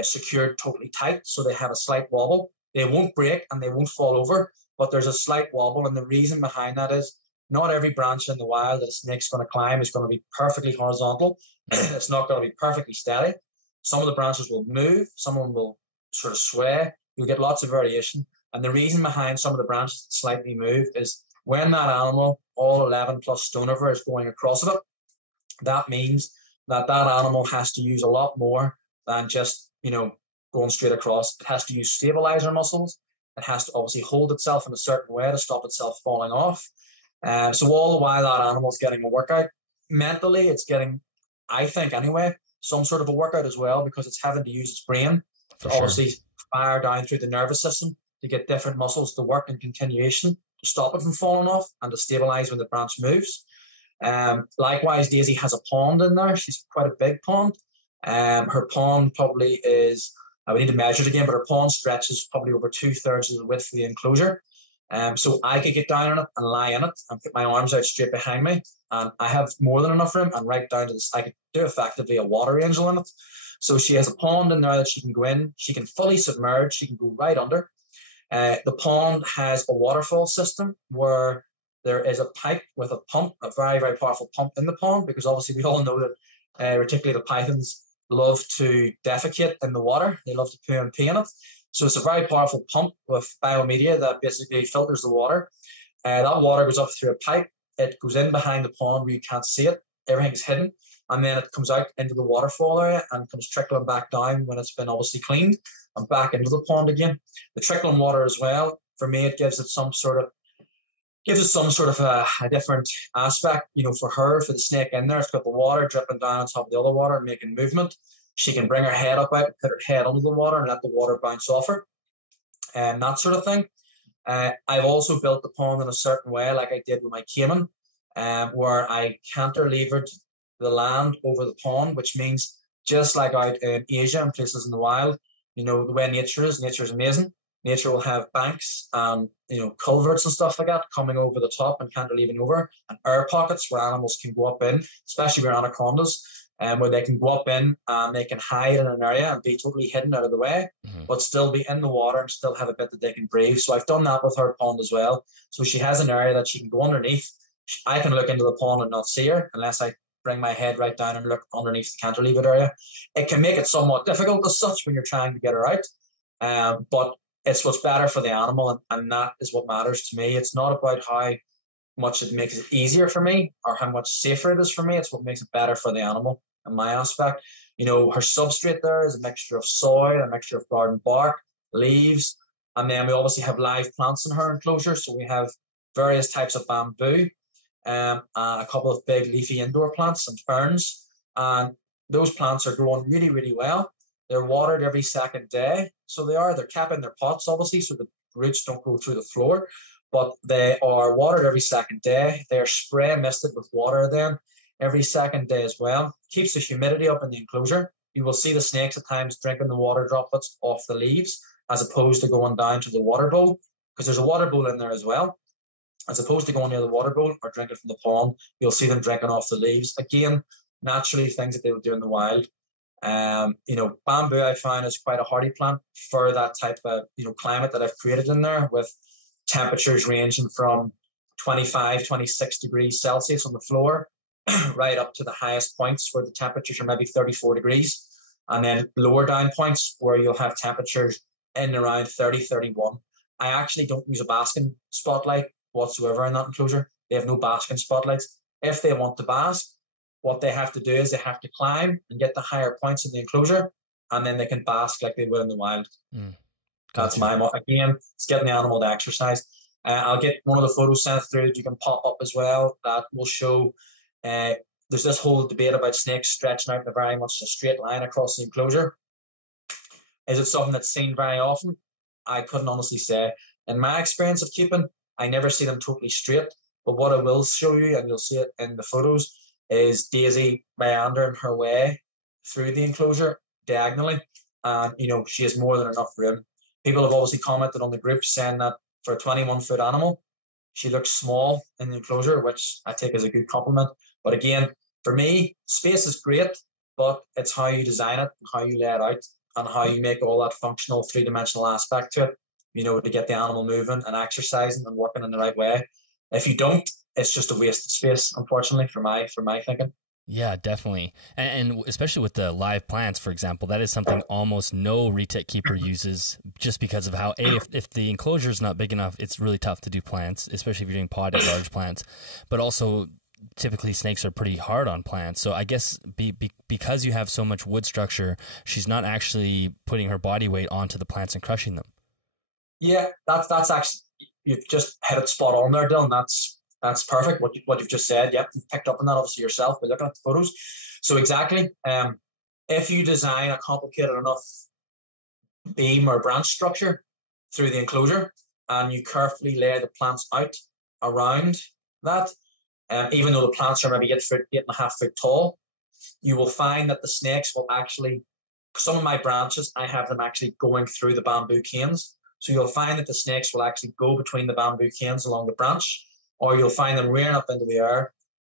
secured totally tight, so they have a slight wobble. They won't break and they won't fall over, but there's a slight wobble, and the reason behind that is not every branch in the wild that a snake's going to climb is going to be perfectly horizontal. It's not going to be perfectly steady. Some of the branches will move, some of them will sort of sway. You'll get lots of variation, and the reason behind some of the branches that slightly move is when that animal, all 11 plus stone over, is going across of it, that means that animal has to use a lot more than just, going straight across. It has to use stabilizer muscles. It has to obviously hold itself in a certain way to stop itself falling off. So all the while that animal's getting a workout, mentally it's getting, I think anyway, some sort of a workout as well, because it's having to use its brain to obviously fire down through the nervous system to get different muscles to work in continuation to stop it from falling off and to stabilize when the branch moves. Likewise, Daisy has a pond in there. She's quite a big pond. Her pond probably is, I would need to measure it again, but her pond stretches probably over 2/3 of the width of the enclosure. So I could get down on it and lie in it and put my arms out straight behind me and I have more than enough room, and right down to this, I could do effectively a water angel in it. So she has a pond in there that she can go in. She can fully submerge. She can go right under. The pond has a waterfall system where there is a pipe with a pump, a very, very powerful pump in the pond, because obviously we all know that reticulated pythons love to defecate in the water. They love to poo and pee in it. So it's a very powerful pump with biomedia that basically filters the water. That water goes up through a pipe. It goes in behind the pond where you can't see it. Everything's hidden. And then it comes out into the waterfall area and comes trickling back down when it's been obviously cleaned and back into the pond again. The trickling water as well, for me, it gives it some sort of a different aspect, for her, for the snake in there. It's got the water dripping down on top of the other water, making movement. She can bring her head up out, put her head under the water and let the water bounce off her, and that sort of thing. I've also built the pond in a certain way, like I did with my caiman, where I cantilevered the land over the pond, which means just like out in Asia and places in the wild, the way nature is amazing. Nature will have banks and culverts and stuff like that coming over the top and cantilevering over, and air pockets where animals can go up in, especially where anacondas, where they can go up in and they can hide in an area and be totally hidden out of the way, but still be in the water and still have a bit that they can breathe. So I've done that with her pond as well. So she has an area that she can go underneath. I can look into the pond and not see her unless I bring my head right down and look underneath the cantilevered area. It can make it somewhat difficult as such when you're trying to get her out, but it's what's better for the animal, and that is what matters to me. It's not about how much it makes it easier for me or how much safer it is for me. It's what makes it better for the animal in my aspect. Her substrate there is a mixture of soil, a mixture of garden bark, leaves, and then we obviously have live plants in her enclosure. So we have various types of bamboo, a couple of big leafy indoor plants and ferns, and those plants are growing really, really well. They're watered every second day. So they're kept in their pots, obviously, so the roots don't go through the floor, but they are watered every second day. They are spray misted with water then every second day as well. Keeps the humidity up in the enclosure. You will see the snakes at times drinking the water droplets off the leaves as opposed to going down to the water bowl, because there's a water bowl in there as well. As opposed to going near the water bowl or drinking from the pond, you'll see them drinking off the leaves. Again, naturally things that they would do in the wild. Bamboo I find is quite a hardy plant for that type of climate that I've created in there, with temperatures ranging from 25, 26 degrees Celsius on the floor right up to the highest points where the temperatures are maybe 34 degrees, and then lower down points where you'll have temperatures in around 30, 31. I actually don't use a basking spotlight whatsoever in that enclosure. They have no basking spotlights. If they want to bask, what they have to do is they have to climb and get the higher points in the enclosure, and then they can bask like they would in the wild. That's my again, it's getting the animal to exercise. I'll get one of the photos sent through that you can pop up as well that will show. There's this whole debate about snakes stretching out in a very much a straight line across the enclosure. Is it something that's seen very often? I couldn't honestly say. In my experience of keeping, I never see them totally straight. But what I will show you, and you'll see it in the photos, is Daisy meandering her way through the enclosure diagonally. And, she has more than enough room. People have obviously commented on the group saying that for a 21-foot animal, she looks small in the enclosure, which I take as a good compliment. But again, for me, space is great, but it's how you design it, and how you lay it out, and how you make all that functional three-dimensional aspect to it, to get the animal moving and exercising and working in the right way. If you don't, it's just a wasted space, unfortunately, for my thinking. Yeah, definitely. And especially with the live plants, for example, that is something almost no retic keeper uses, just because of how, if the enclosure is not big enough, it's really tough to do plants, especially if you're doing potted large plants. But also, typically snakes are pretty hard on plants. So I guess because you have so much wood structure, she's not actually putting her body weight onto the plants and crushing them. Yeah, that's actually, you've just hit it spot on there, Dylan. That's perfect. What you've just said. Yep, you've picked up on that obviously yourself by looking at the photos. So exactly, if you design a complicated enough beam or branch structure through the enclosure, and you carefully lay the plants out around that, even though the plants are maybe 8.5 foot tall, you will find that the snakes will actually, some of my branches, I have them actually going through the bamboo canes. So you'll find that the snakes will actually go between the bamboo canes along the branch, or you'll find them rearing up into the air,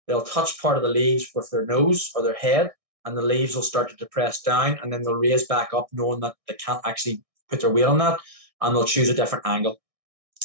they'll touch part of the leaves with their nose or their head, and the leaves will start to depress down, and then they'll raise back up, knowing that they can't actually put their weight on that, and they'll choose a different angle.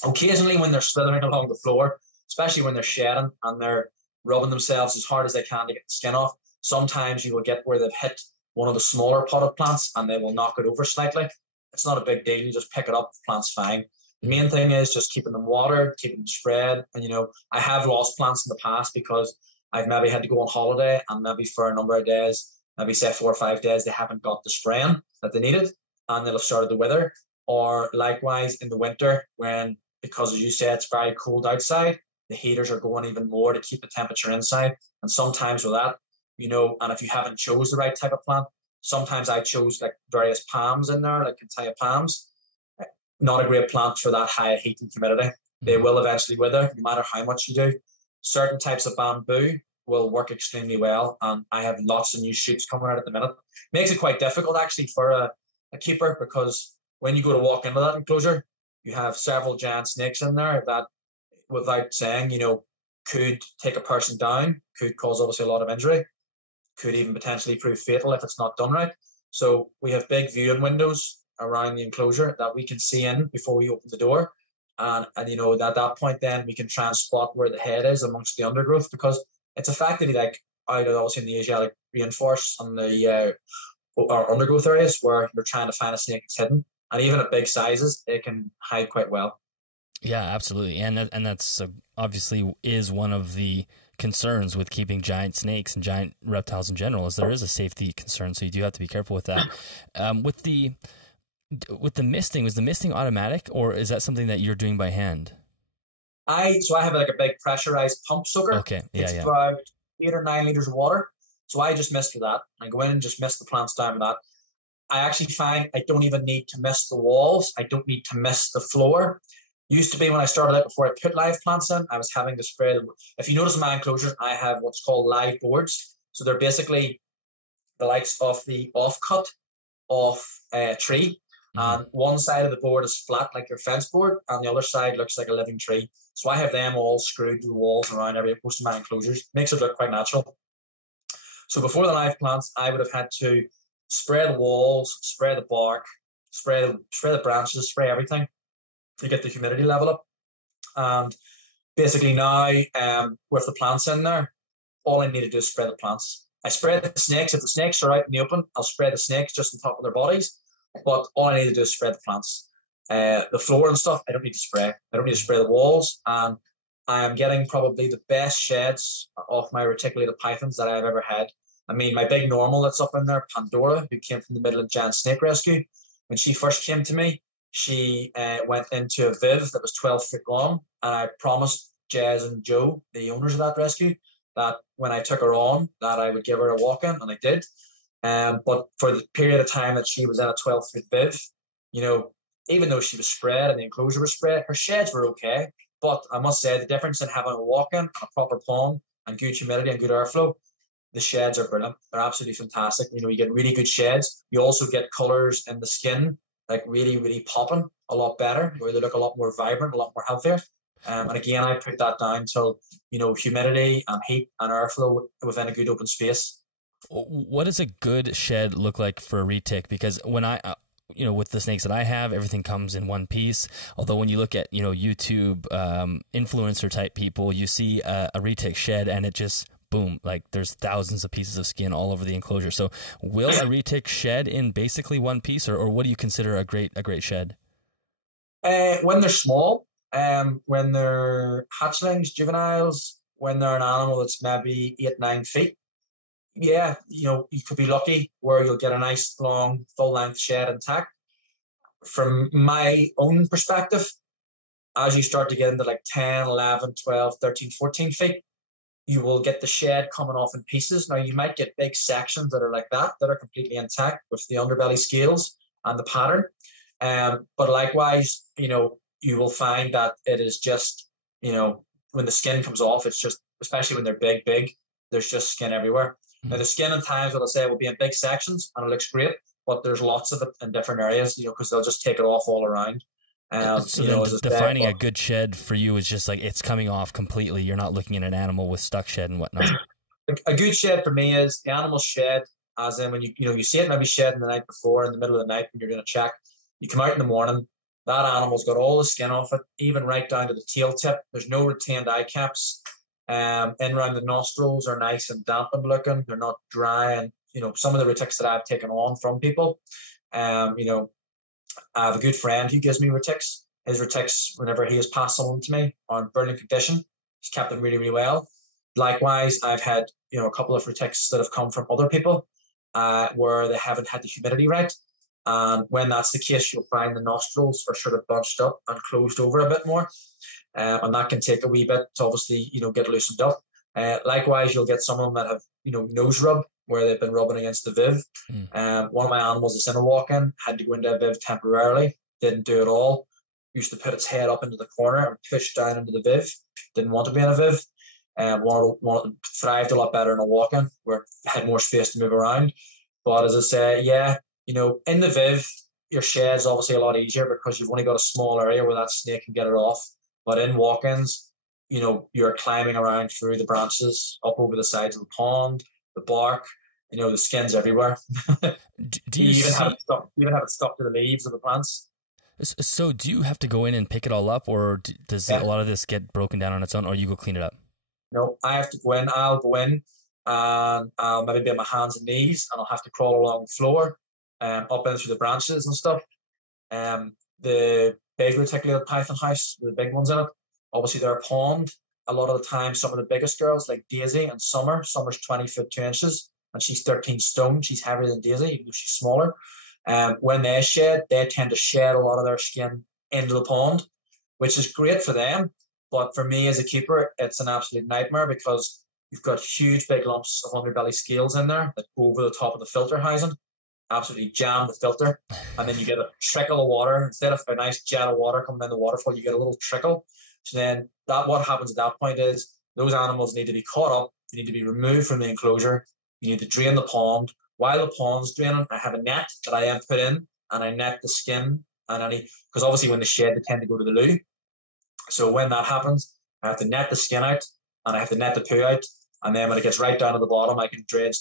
Occasionally, when they're slithering along the floor, especially when they're shedding and they're rubbing themselves as hard as they can to get the skin off, sometimes you will get where they've hit one of the smaller potted plants and they will knock it over slightly. It's not a big deal. You just pick it up, the plant's fine. The main thing is just keeping them watered, keeping them spread. And, I have lost plants in the past because I've maybe had to go on holiday, and maybe for a number of days, maybe say 4 or 5 days, they haven't got the spraying that they needed, and they'll have started to wither. Or likewise in the winter, because as you say, it's very cold outside, the heaters are going even more to keep the temperature inside. And sometimes with that, and if you haven't chose the right type of plant, sometimes I chose like various palms in there, like Cantaya palms. Not a great plant for that high heat and humidity. They will eventually wither, no matter how much you do. Certain types of bamboo will work extremely well, and I have lots of new shoots coming out at the minute. Makes it quite difficult actually for a keeper, because when you go to walk into that enclosure, you have several giant snakes in there that, without saying, could take a person down, could cause obviously a lot of injury, could even potentially prove fatal if it's not done right. So we have big viewing windows around the enclosure that we can see in before we open the door. And at that point, then we can try and spot where the head is amongst the undergrowth, because it's effectively like out of obviously in the Asiatic rainforest and the or undergrowth areas where you're trying to find a snake that's hidden. And even at big sizes, it can hide quite well. Yeah, absolutely. And that's obviously is one of the concerns with keeping giant snakes and giant reptiles in general, is there is a safety concern. So you do have to be careful with that. With the misting, was the misting automatic, or is that something that you're doing by hand? I have like a big pressurized pump soaker. Okay, yeah, it's about 8 or 9 liters of water. So I just mist with that. I go in and just mist the plants down with that. I actually find I don't even need to mist the walls. I don't need to mist the floor. Used to be when I started out, before I put live plants in, I was having to spray them. If you notice in my enclosures, I have what's called live boards. So they're basically the likes of the offcut of a tree. And one side of the board is flat like your fence board, and the other side looks like a living tree. So I have them all screwed to the walls around most of my enclosures. Makes it look quite natural. So before the live plants, I would have had to spray the walls, spray the bark, spray the branches, spray everything to get the humidity level up. And basically now, with the plants in there, all I need to do is spray the plants. I spray the snakes. If the snakes are out in the open, I'll spray the snakes just on top of their bodies. But all I need to do is spray the plants. The floor and stuff, I don't need to spray. I don't need to spray the walls. And I am getting probably the best sheds off my reticulated pythons that I've ever had. I mean, my big normal that's up in there, Pandora, who came from the Midland Giant Snake Rescue, when she first came to me, she went into a viv that was 12 feet long. And I promised Jez and Joe, the owners of that rescue, that when I took her on, that I would give her a walk-in, and I did. But for the period of time that she was in a 12-foot viv, even though she was spread and the enclosure was spread, her sheds were okay. But I must say, the difference in having a walk-in, a proper pond, and good humidity and good airflow, the sheds are brilliant. They're absolutely fantastic. You get really good sheds. You also get colours in the skin, like really, really popping a lot better, where they look a lot more vibrant, a lot more healthier. And again, I put that down to, humidity and heat and airflow within a good open space. What does a good shed look like for a retic? Because when I, with the snakes that I have, everything comes in one piece. Although when you look at, YouTube influencer type people, you see a retic shed and it just, boom, like there's thousands of pieces of skin all over the enclosure. So will a retic shed in basically one piece, or what do you consider a great shed? When they're small, when they're hatchlings, juveniles, when they're an animal that's maybe 8-9 feet, yeah, you could be lucky where you'll get a nice long full-length shed intact. From my own perspective, as you start to get into like 10, 11, 12, 13, 14 feet, you will get the shed coming off in pieces. Now, you might get big sections that are like that are completely intact with the underbelly scales and the pattern. But likewise, you will find that it is just, when the skin comes off, it's just, especially when they're big, there's just skin everywhere. Now, the skin at times, what I'll say, will be in big sections and it looks great, but there's lots of it in different areas, because they'll just take it off all around. So You then know, as I said, defining a but good shed for you is just like it's coming off completely. You're not looking at an animal with stuck shed and whatnot. a good shed for me is the animal shed, as in when you see it maybe shedding the night before in the middle of the night when you're going to check. You come out in the morning, that animal's got all the skin off it, even right down to the tail tip. There's no retained eye caps. In around the nostrils are nice and dampened looking. They're not dry. And, you know, some of the retics that I've taken on from people, you know, I have a good friend who gives me retics. His retics, whenever he has passed them on to me, are in brilliant condition. He's kept them really, really well. Likewise, I've had, you know, a couple of retics that have come from other people where they haven't had the humidity right. And when that's the case, you'll find the nostrils are sort of bunched up and closed over a bit more. And that can take a wee bit to obviously, you know, get loosened up. Likewise, you'll get some of them that have, you know, nose rub where they've been rubbing against the viv. One of my animals that's in a walk-in had to go into a viv temporarily. Didn't do it all. Used to put its head up into the corner and push down into the viv. Didn't want to be in a viv. Thrived a lot better in a walk-in where it had more space to move around. But as I say, yeah, you know, in the viv, your shed's obviously a lot easier because you've only got a small area where that snake can get it off. But in walk-ins, you know, you're climbing around through the branches, up over the sides of the pond, the bark, you know, the skin's everywhere. Do you have it stuck to the leaves of the plants. So do you have to go in and pick it all up, or does a lot of this get broken down on its own, or you go clean it up? No, I have to go in. I'll go in and I'll maybe be on my hands and knees and I'll have to crawl along the floor, up in through the branches and stuff. The big reticulated python house, the big ones in it, obviously they're a pond. A lot of the time, some of the biggest girls like Daisy and Summer's 20 foot 2 inches and she's 13 stone. She's heavier than Daisy, even though she's smaller. When they shed, they tend to shed a lot of their skin into the pond, which is great for them. But for me as a keeper, it's an absolute nightmare because you've got huge big lumps of underbelly scales in there that go over the top of the filter housing, absolutely jam the filter. And then you get a trickle of water. Instead of a nice jet of water coming down the waterfall, you get a little trickle. So then what happens at that point is those animals need to be caught up. They need to be removed from the enclosure. You need to drain the pond. While the pond's draining, I have a net that I put in and I net the skin and because obviously when they shed, they tend to go to the loo. So when that happens, I have to net the skin out and I have to net the poo out. And then when it gets right down to the bottom, I can drain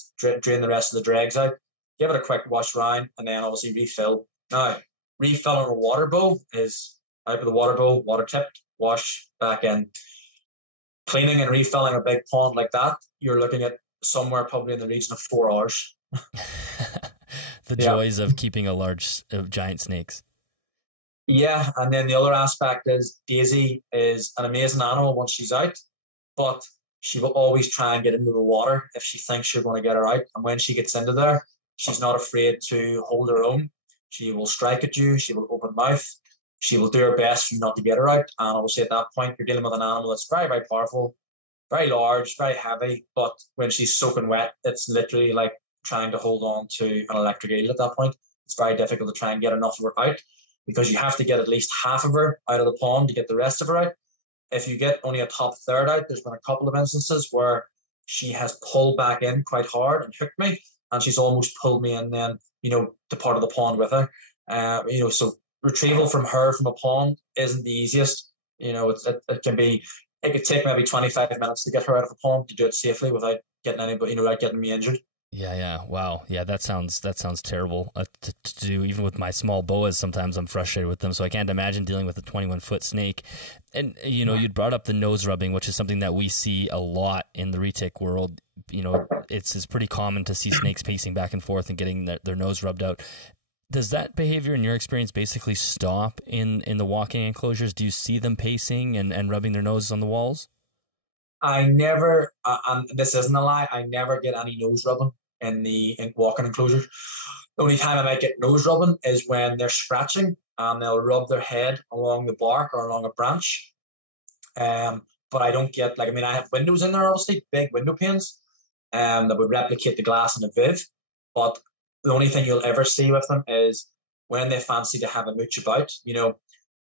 the rest of the dregs out, give it a quick wash round, and then obviously refill. Now, refilling a water bowl is out with the water bowl, water tipped, wash back in. Cleaning and refilling a big pond like that, you're looking at somewhere probably in the region of 4 hours. The joys of keeping giant snakes. Yeah, and then the other aspect is Daisy is an amazing animal once she's out, but she will always try and get into the water if she thinks you're going to get her out. And when she gets into there, she's not afraid to hold her own. She will strike at you. She will open mouth. She will do her best for you not to get her out. And obviously at that point, you're dealing with an animal that's very, very powerful, very large, very heavy. But when she's soaking wet, it's literally like trying to hold on to an electric eel at that point. It's very difficult to try and get enough of her out because you have to get at least half of her out of the pond to get the rest of her out. If you get only a top third out, there's been a couple of instances where she has pulled back in quite hard and hooked me, and she's almost pulled me in then, you know, to part of the pond with her. You know, so retrieval from her from a pond isn't the easiest. You know, it could take maybe 25 minutes to get her out of a pond to do it safely without getting anybody, you know, without getting me injured. Yeah. Wow. Yeah, that sounds terrible to do. Even with my small boas, sometimes I'm frustrated with them. So I can't imagine dealing with a 21-foot snake. And, you know, you'd brought up the nose rubbing, which is something that we see a lot in the retic world. You know, it's pretty common to see snakes pacing back and forth and getting their nose rubbed out. Does that behavior, in your experience, basically stop in the walking enclosures? Do you see them pacing and rubbing their noses on the walls? I never, and this isn't a lie, I never get any nose rubbing in walking enclosures. The only time I might get nose rubbing is when they're scratching and they'll rub their head along the bark or along a branch. But I don't get, I have windows in there, obviously, big window panes that would replicate the glass in a viv. But the only thing you'll ever see with them is when they fancy to have a mooch about. You know,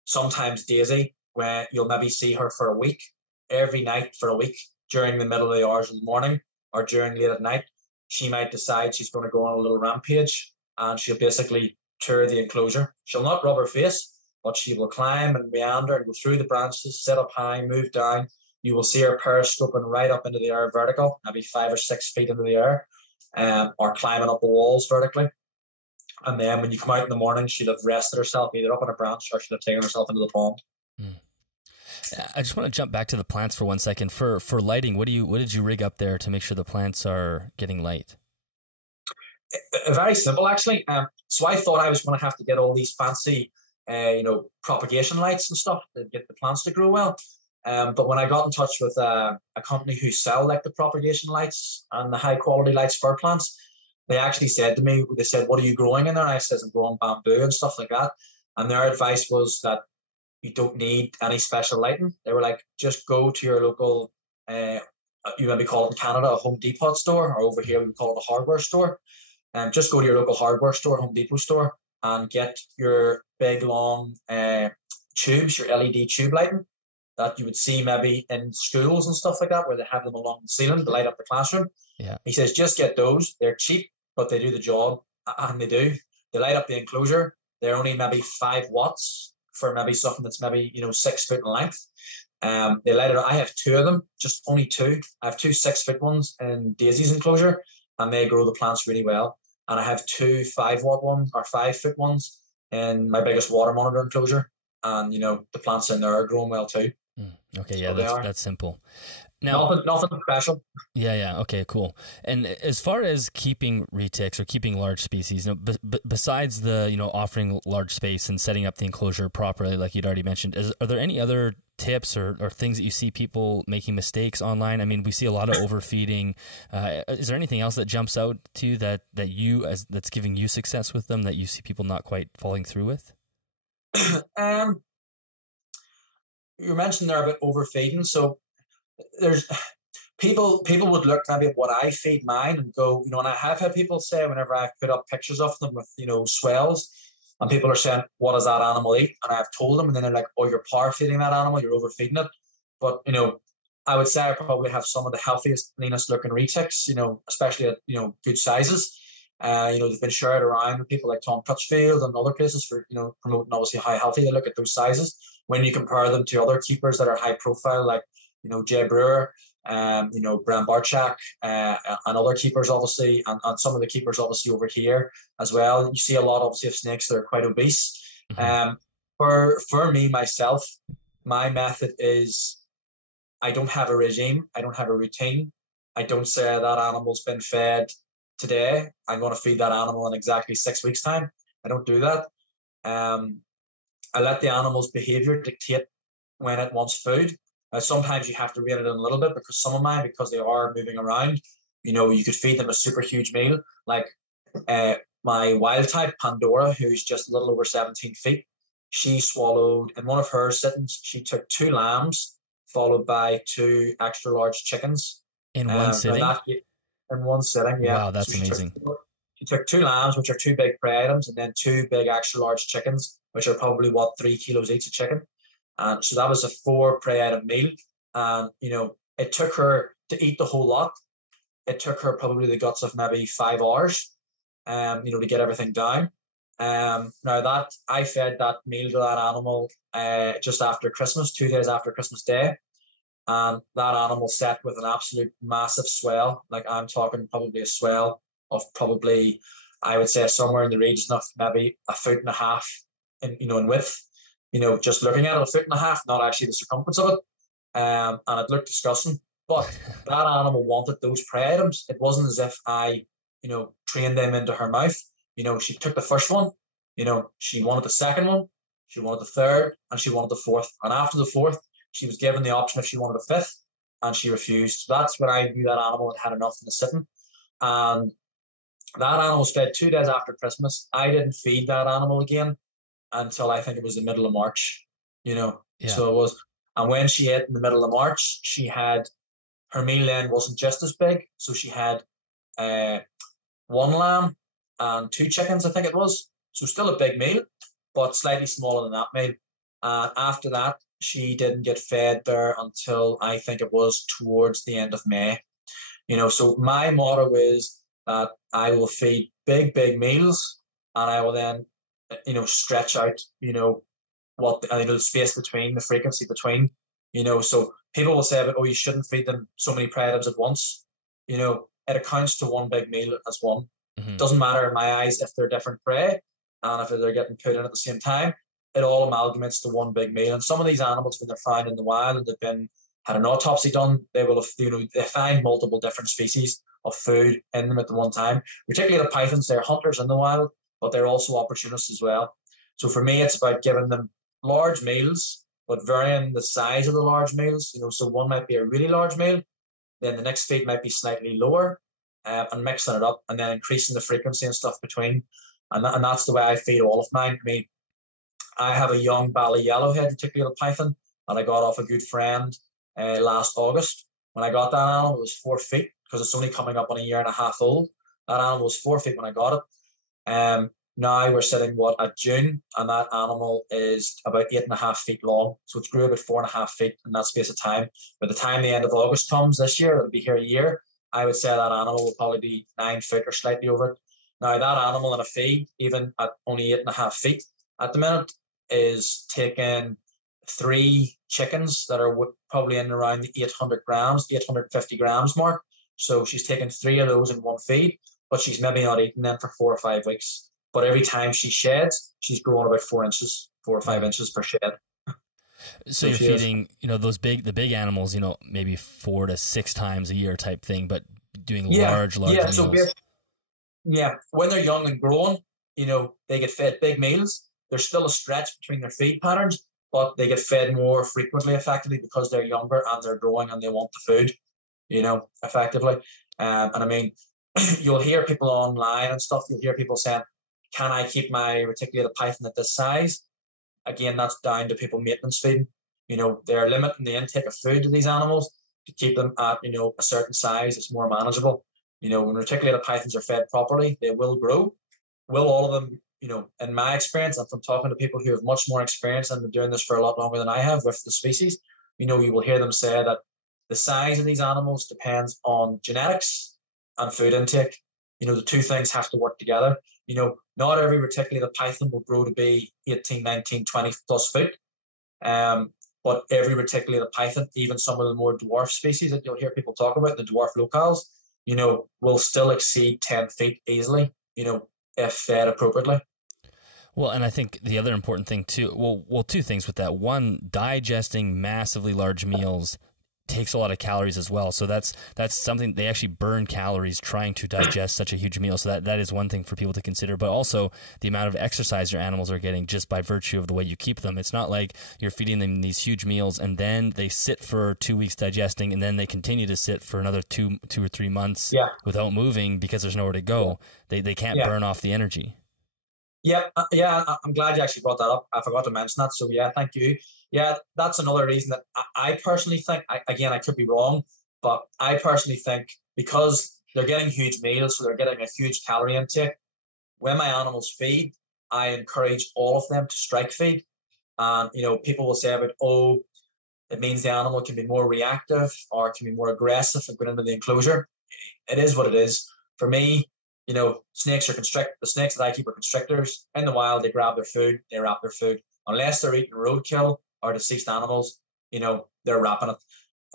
sometimes Daisy, where you'll maybe see her for a week, every night for a week during the middle of the hours of the morning or during late at night, she might decide she's going to go on a little rampage and she'll basically tour the enclosure. She'll not rub her face, but she will climb and meander and go through the branches, sit up high, move down. You will see her periscoping right up into the air vertical, maybe 5 or 6 feet into the air, or climbing up the walls vertically. And then when you come out in the morning, she'll have rested herself either up on a branch or she'll have taken herself into the pond. I just want to jump back to the plants for 1 second. For lighting, what did you rig up there to make sure the plants are getting light? Very simple, actually. So I thought I was going to have to get all these fancy, propagation lights and stuff to get the plants to grow well. But when I got in touch with a company who sell like the propagation lights and the high quality lights for plants, they actually said to me, they said, "What are you growing in there?" And I said, "I'm growing bamboo and stuff like that." And their advice was that you don't need any special lighting. They were like, just go to your local, you maybe call it in Canada a Home Depot store, or over here we would call it a hardware store. Just go to your local hardware store, Home Depot store, and get your big long tubes, your LED tube lighting that you would see maybe in schools and stuff like that, where they have them along the ceiling to light up the classroom. Yeah. He says, just get those. They're cheap, but they do the job, and they do. They light up the enclosure. They're only maybe 5 watts for maybe something that's maybe 6 foot in length. They light it up. I have 2 of them, just only 2. I have 2 6-foot ones in Daisy's enclosure, and they grow the plants really well. And I have 2 5-watt ones or 5-foot ones in my biggest water monitor enclosure, and the plants in there are growing well too. Okay, yeah, so that's simple. Now, nothing special. Yeah. Okay, cool. And as far as keeping retics or keeping large species, besides the offering large space and setting up the enclosure properly, like you'd already mentioned, are there any other tips or things that you see people making mistakes online? I mean, we see a lot of overfeeding. Is there anything else that jumps out to you that's giving you success with them that you see people not quite following through with? You mentioned there about overfeeding, so there's people would look maybe at what I feed mine and go, and I have had people say whenever I've put up pictures of them with swells, and people are saying, "What does that animal eat?" And I've told them, and then they're like, "Oh, you're par feeding that animal, you're overfeeding it." But I would say I probably have some of the healthiest, leanest looking retics, especially at good sizes. They've been shared around with people like Tom Crutchfield and other places for promoting obviously how healthy they look at those sizes. When you compare them to other keepers that are high profile, like Jay Brewer, Bram Barchak, and other keepers obviously, and some of the keepers obviously over here as well. You see a lot obviously of snakes that are quite obese. Mm-hmm. For me myself, my method is I don't have a regime, I don't have a routine. I don't say that animal's been fed today, I'm going to feed that animal in exactly 6 weeks' time. I don't do that. I let the animal's behavior dictate when it wants food. Sometimes you have to rein it in a little bit because some of mine, because they are moving around, you could feed them a super huge meal. Like my wild type, Pandora, who's just a little over 17 feet, she swallowed, in one of her sittings, she took 2 lambs, followed by 2 extra large chickens. In one sitting? In one sitting, yeah. Wow, that's amazing. She took 2 lambs, which are 2 big prey items, and then 2 big extra large chickens, which are probably 3 kilos each a chicken. And so that was a 4 prey item meal. And it took her to eat the whole lot. It took her probably the guts of maybe 5 hours, to get everything down. Now that I fed that meal to that animal just after Christmas, 2 days after Christmas Day. And that animal set with an absolute massive swell. Like I'm talking probably a swell of probably, I would say somewhere in the region of maybe 1.5 feet in width. Just looking at it, 1.5 feet, not actually the circumference of it. And it looked disgusting. But that animal wanted those prey items. It wasn't as if I, trained them into her mouth. She took the first one. She wanted the second one. She wanted the third, and she wanted the fourth. And after the fourth, she was given the option if she wanted a fifth, and she refused. So that's when I knew that animal had enough in the sitting. And that animal was fed 2 days after Christmas. I didn't feed that animal again until I think it was the middle of March. Yeah. So it was. And when she ate in the middle of March, she had, her meal then wasn't just as big. So she had 1 lamb and 2 chickens, I think it was. So still a big meal, but slightly smaller than that meal. And after that, she didn't get fed there until I think it was towards the end of May. So my motto is that I will feed big meals, and I will then, stretch out, the space between, the frequency between, so people will say, you shouldn't feed them so many prey at once. It accounts to one big meal as one. Mm-hmm. Doesn't matter in my eyes if they're different prey and if they're getting put in at the same time. It all amalgamates to one big meal. And some of these animals, when they're found in the wild and they've had an autopsy done, they will have, they find multiple different species of food in them at the one time. Reticulated pythons, they're hunters in the wild, but they're also opportunists as well. So for me, it's about giving them large meals, but varying the size of the large meals. So one might be a really large meal, then the next feed might be slightly lower, and mixing it up, and then increasing the frequency and stuff between. And that's the way I feed all of mine. I mean, I have a young Bally yellowhead reticulated python that I got off a good friend last August. When I got that animal, it was 4 feet because it's only coming up on a year and a half old. That animal was 4 feet when I got it. Now we're sitting at June, and that animal is about 8.5 feet long. So it's grew about 4.5 feet in that space of time. By the time the end of August comes this year, it'll be here a year. I would say that animal will probably be 9 foot or slightly over it. Now that animal in a feed, even at only 8.5 feet at the minute, is taking 3 chickens that are probably in around the 800 grams, 850 grams mark. So she's taking 3 of those in one feed, but she's maybe not eating them for 4 or 5 weeks. But every time she sheds, she's growing about 4 or 5 inches per shed. So you're feeding, the big animals, maybe 4 to 6 times a year type thing, but doing large meals. So when they're young and growing, they get fed big meals. There's still a stretch between their feed patterns, but they get fed more frequently, effectively, because they're younger and they're growing and they want the food, effectively. And I mean, you'll hear people online and stuff, you'll hear people saying, can I keep my reticulated python at this size? Again, that's down to people maintenance feeding. They're limiting the intake of food to these animals to keep them at, a certain size. It's more manageable. When reticulated pythons are fed properly, they will grow. Will all of them, in my experience, and from talking to people who have much more experience and been doing this for a lot longer than I have with the species, you will hear them say that the size of these animals depends on genetics and food intake. The two things have to work together. Not every reticulated python will grow to be 18, 19, 20 plus foot. But every reticulated python, even some of the more dwarf species that you'll hear people talk about, the dwarf locales, will still exceed 10 feet easily, if fed appropriately. Well, and I think the other important thing too, well, 2 things with that. One, digesting massively large meals takes a lot of calories as well. So that's something, they actually burn calories trying to digest such a huge meal. So that is one thing for people to consider, but also the amount of exercise your animals are getting just by virtue of the way you keep them. It's not like you're feeding them these huge meals and then they sit for 2 weeks digesting and then they continue to sit for another 2 or 3 months without moving because there's nowhere to go. They can't burn off the energy. Yeah, I'm glad you actually brought that up. I forgot to mention that. So yeah, thank you. Yeah, that's another reason that I personally think, again, I could be wrong, but I personally think because they're getting huge meals, so they're getting a huge calorie intake. When my animals feed, I encourage all of them to strike feed. And, people will say about, it means the animal can be more reactive or can be more aggressive and go into the enclosure. It is what it is. For me, snakes are the snakes that I keep are constrictors. In the wild, they grab their food, they wrap their food. Unless they're eating roadkill or deceased animals, they're wrapping it.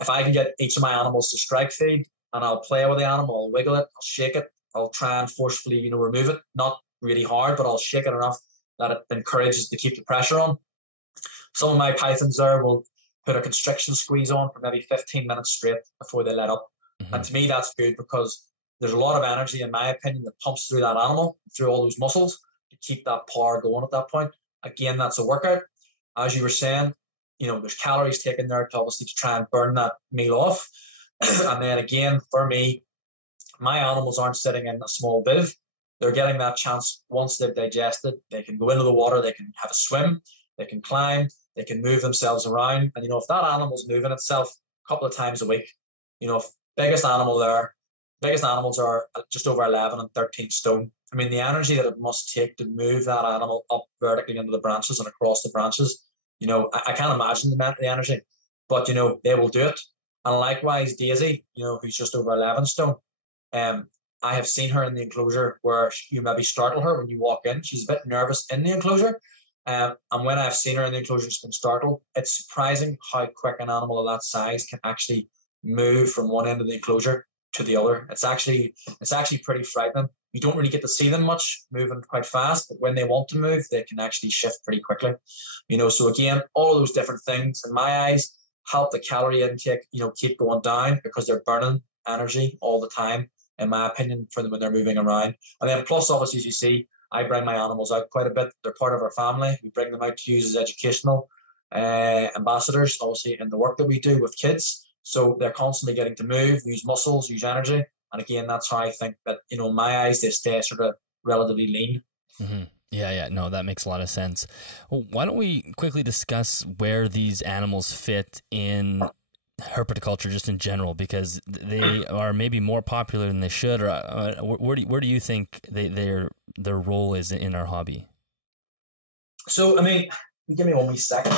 If I can get each of my animals to strike feed, and I'll play with the animal, I'll wiggle it, I'll shake it, I'll try and forcefully, remove it. Not really hard, but I'll shake it enough that it encourages to keep the pressure on. Some of my pythons there will put a constriction squeeze on for maybe 15 minutes straight before they let up. Mm-hmm. And to me, that's good because there's a lot of energy, in my opinion, that pumps through that animal, through all those muscles to keep that power going at that point. Again, that's a workout. As you were saying, there's calories taken there to obviously to try and burn that meal off. And then again, for me, my animals aren't sitting in a small biv. They're getting that chance once they've digested. They can go into the water, they can have a swim, they can climb, they can move themselves around. And, if that animal's moving itself a couple of times a week, biggest animals are just over 11 and 13 stone. I mean, the energy that it must take to move that animal up vertically into the branches and across the branches, I can't imagine the energy, but, they will do it. And likewise, Daisy, who's just over 11 stone, I have seen her in the enclosure where you maybe startle her when you walk in. She's a bit nervous in the enclosure, And when I've seen her in the enclosure, it's been startled. It's surprising how quick an animal of that size can actually move from one end of the enclosure to the other. It's actually pretty frightening. You don't really get to see them much moving quite fast, but when they want to move, they can actually shift pretty quickly. So again, all of those different things, in my eyes, help the calorie intake, keep going down, because they're burning energy all the time, in my opinion, for them when they're moving around. And then plus, obviously, as you see, I bring my animals out quite a bit. They're part of our family. We bring them out to use as educational ambassadors, obviously, in the work that we do with kids. So they're constantly getting to move, use muscles, use energy. And again, that's how I think that, in my eyes, they stay sort of relatively lean. Mm-hmm. Yeah. No, that makes a lot of sense. Well, why don't we quickly discuss where these animals fit in herpetoculture just in general, because they are maybe more popular than they should, or where do you think their role is in our hobby? So, give me 1 wee second.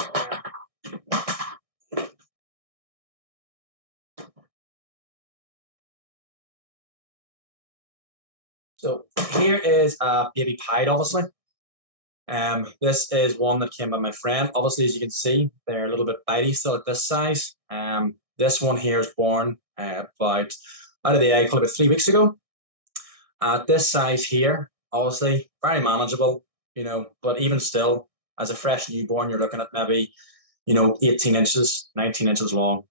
So here is a baby pied, obviously. This is one that came by my friend. Obviously, as you can see, they're a little bit bitey still at this size. This one here is born about out of the egg about 3 weeks ago. At this size here, obviously, very manageable, but even still, as a fresh newborn, you're looking at maybe, 18 inches, 19 inches long.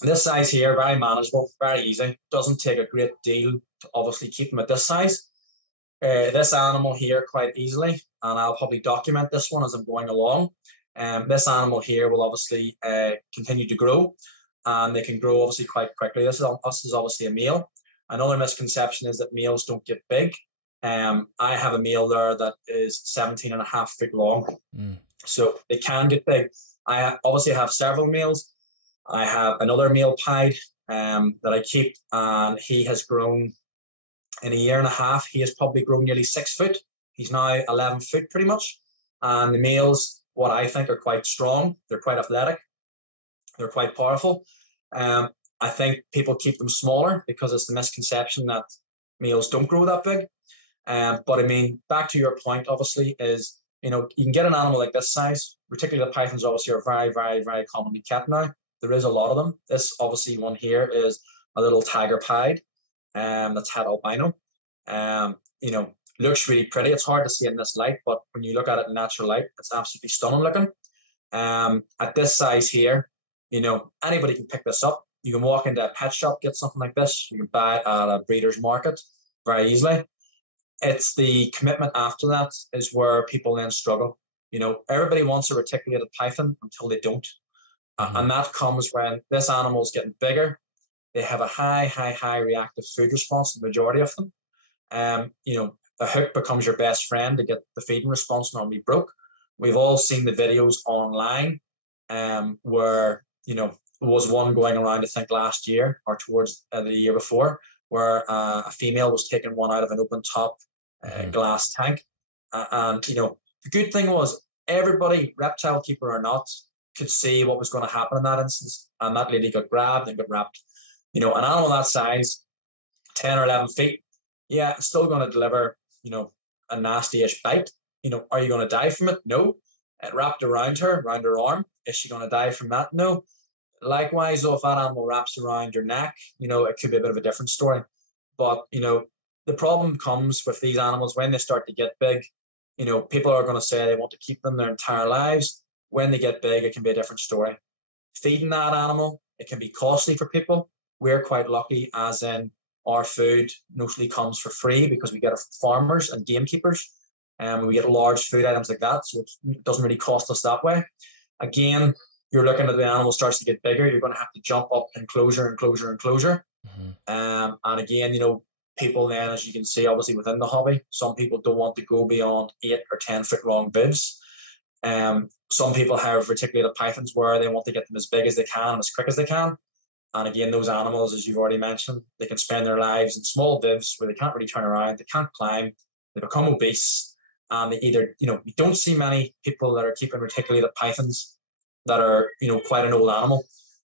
This size here, very manageable, very easy. Doesn't take a great deal to obviously keep them at this size. This animal here quite easily, and I'll probably document this one as I'm going along. This animal here will obviously continue to grow, and they can grow obviously quite quickly. This is obviously a male. Another misconception is that males don't get big. I have a male there that is 17.5 feet long. So they can get big. I obviously have several males. I have another male pied that I keep, and he has grown in 1.5 years. He has probably grown nearly 6 foot. He's now 11 foot pretty much. And the males, what I think, are quite strong. They're quite athletic. They're quite powerful. I think people keep them smaller because it's the misconception that males don't grow that big. But back to your point, obviously, is, you can get an animal like this size. Reticulated pythons obviously are very, very, very commonly kept now. There is a lot of them. This obviously one here is a little tiger pied that's het albino. Looks really pretty. It's hard to see in this light, but when you look at it in natural light, it's absolutely stunning looking. At this size here, anybody can pick this up. You can walk into a pet shop, get something like this. You can buy it at a breeder's market very easily. It's the commitment after that is where people then struggle. Everybody wants a reticulated python until they don't. And that comes when this animal is getting bigger. They have a high reactive food response, the majority of them. The hook becomes your best friend to get the feeding response normally broke. We've all seen the videos online where, there was one going around, I think last year or towards the year before, where a female was taking one out of an open top glass tank. And, the good thing was everybody, reptile keeper or not, could see what was going to happen in that instance. And that lady got grabbed and got wrapped. An animal that size, 10 or 11 feet, yeah, it's still going to deliver, a nasty-ish bite. Are you going to die from it? No. It wrapped around her arm. Is she going to die from that? No. Likewise, though, if that animal wraps around your neck, it could be a bit of a different story. But, the problem comes with these animals when they start to get big. People are going to say they want to keep them their entire lives. When they get big, it can be a different story. Feeding that animal, it can be costly for people. We're quite lucky, as in our food mostly comes for free because we get our farmers and gamekeepers, and we get large food items like that, so it doesn't really cost us that way. Again, you're looking at the animal starts to get bigger, you're going to have to jump up enclosure. And again, people then, as you can see, obviously within the hobby, some people don't want to go beyond 8 or 10 foot long bibs. Some people have reticulated pythons where they want to get them as big as they can and as quick as they can. And again, those animals, as you've already mentioned, they can spend their lives in small bibs where they can't really turn around, they can't climb, they become obese, and they either, you don't see many people that are keeping reticulated pythons that are, quite an old animal.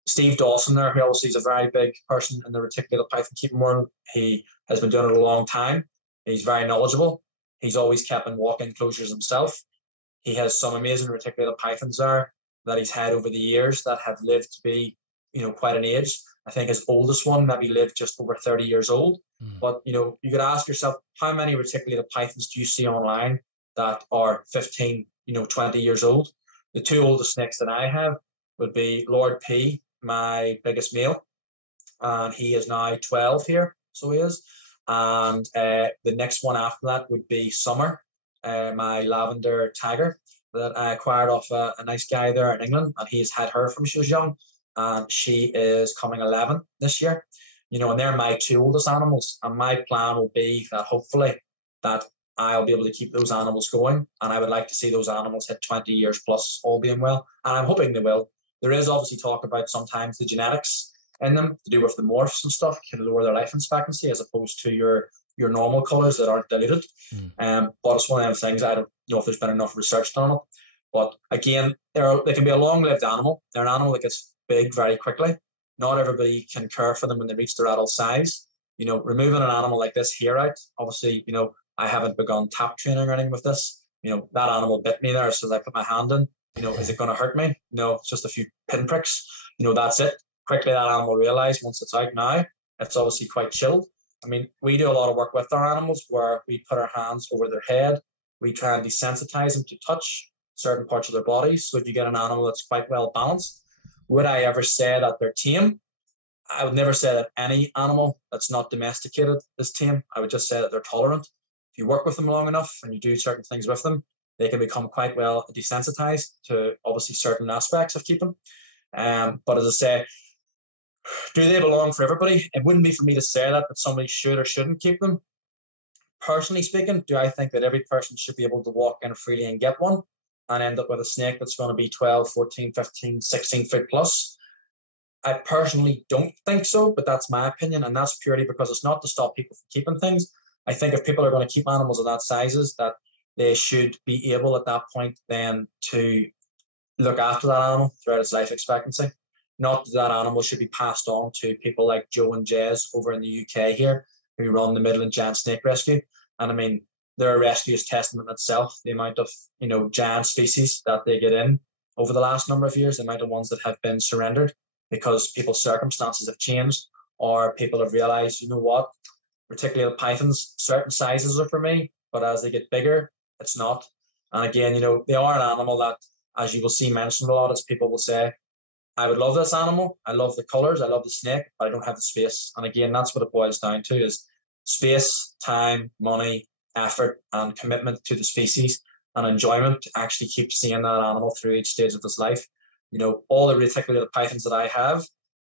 Steve Dawson there, who obviously is a very big person in the reticulated python keeping world, he has been doing it a long time. He's very knowledgeable. He's always kept in walk enclosures himself. He has some amazing reticulated pythons there that he's had over the years that have lived to be, quite an age. I think his oldest one maybe lived just over 30 years old. But, you could ask yourself, how many reticulated pythons do you see online that are 15, 20 years old? The two oldest snakes that I have would be Lord P, my biggest male, and he is now 12 here, so he is. And the next one after that would be Summer, my lavender tiger that I acquired off a nice guy there in England, and he's had her from she was young, and she is coming 11 this year. And they're my two oldest animals, and my plan will be that hopefully that I'll be able to keep those animals going, and I would like to see those animals hit 20 years plus, all being well, and I'm hoping they will. There is obviously talk about sometimes the genetics in them to do with the morphs and stuff can lower their life expectancy as opposed to your normal colours that aren't diluted. But it's one of them things, I don't know if there's been enough research done on it. But again, they can be a long-lived animal. They're an animal that gets big very quickly. Not everybody can care for them when they reach their adult size. Removing an animal like this here out, obviously, I haven't begun tap training or anything with this. That animal bit me there, so I put my hand in. Is it going to hurt me? No, it's just a few pinpricks. That's it. Quickly that animal realised once it's out now, it's obviously quite chilled. I mean, we do a lot of work with our animals where we put our hands over their head. We try and desensitize them to touch certain parts of their bodies. So if you get an animal that's quite well balanced, would I ever say that they're tame? I would never say that any animal that's not domesticated is tame. I would just say that they're tolerant. If you work with them long enough and you do certain things with them, they can become quite well desensitized to obviously certain aspects of keeping. But as I say, do they belong for everybody? It wouldn't be for me to say that somebody should or shouldn't keep them. Personally speaking, do I think that every person should be able to walk in freely and get one and end up with a snake that's going to be 12, 14, 15, 16 foot plus? I personally don't think so, but that's my opinion, and that's purely because it's not to stop people from keeping things. I think if people are going to keep animals of that sizes, that they should be able at that point then to look after that animal throughout its life expectancy. Not that animal should be passed on to people like Joe and Jez over in the UK here, who run the Midland Giant Snake Rescue. And I mean, their rescue is testament itself, the amount of, giant species that they get in over the last number of years, the amount of ones that have been surrendered because people's circumstances have changed, or people have realized, what, reticulated pythons, certain sizes are for me, but as they get bigger, it's not. And again, they are an animal that, as you will see mentioned a lot, as people will say, I would love this animal. I love the colours. I love the snake, but I don't have the space. And again, that's what it boils down to is space, time, money, effort, and commitment to the species and enjoyment to actually keep seeing that animal through each stage of its life. All the reticulated pythons that I have,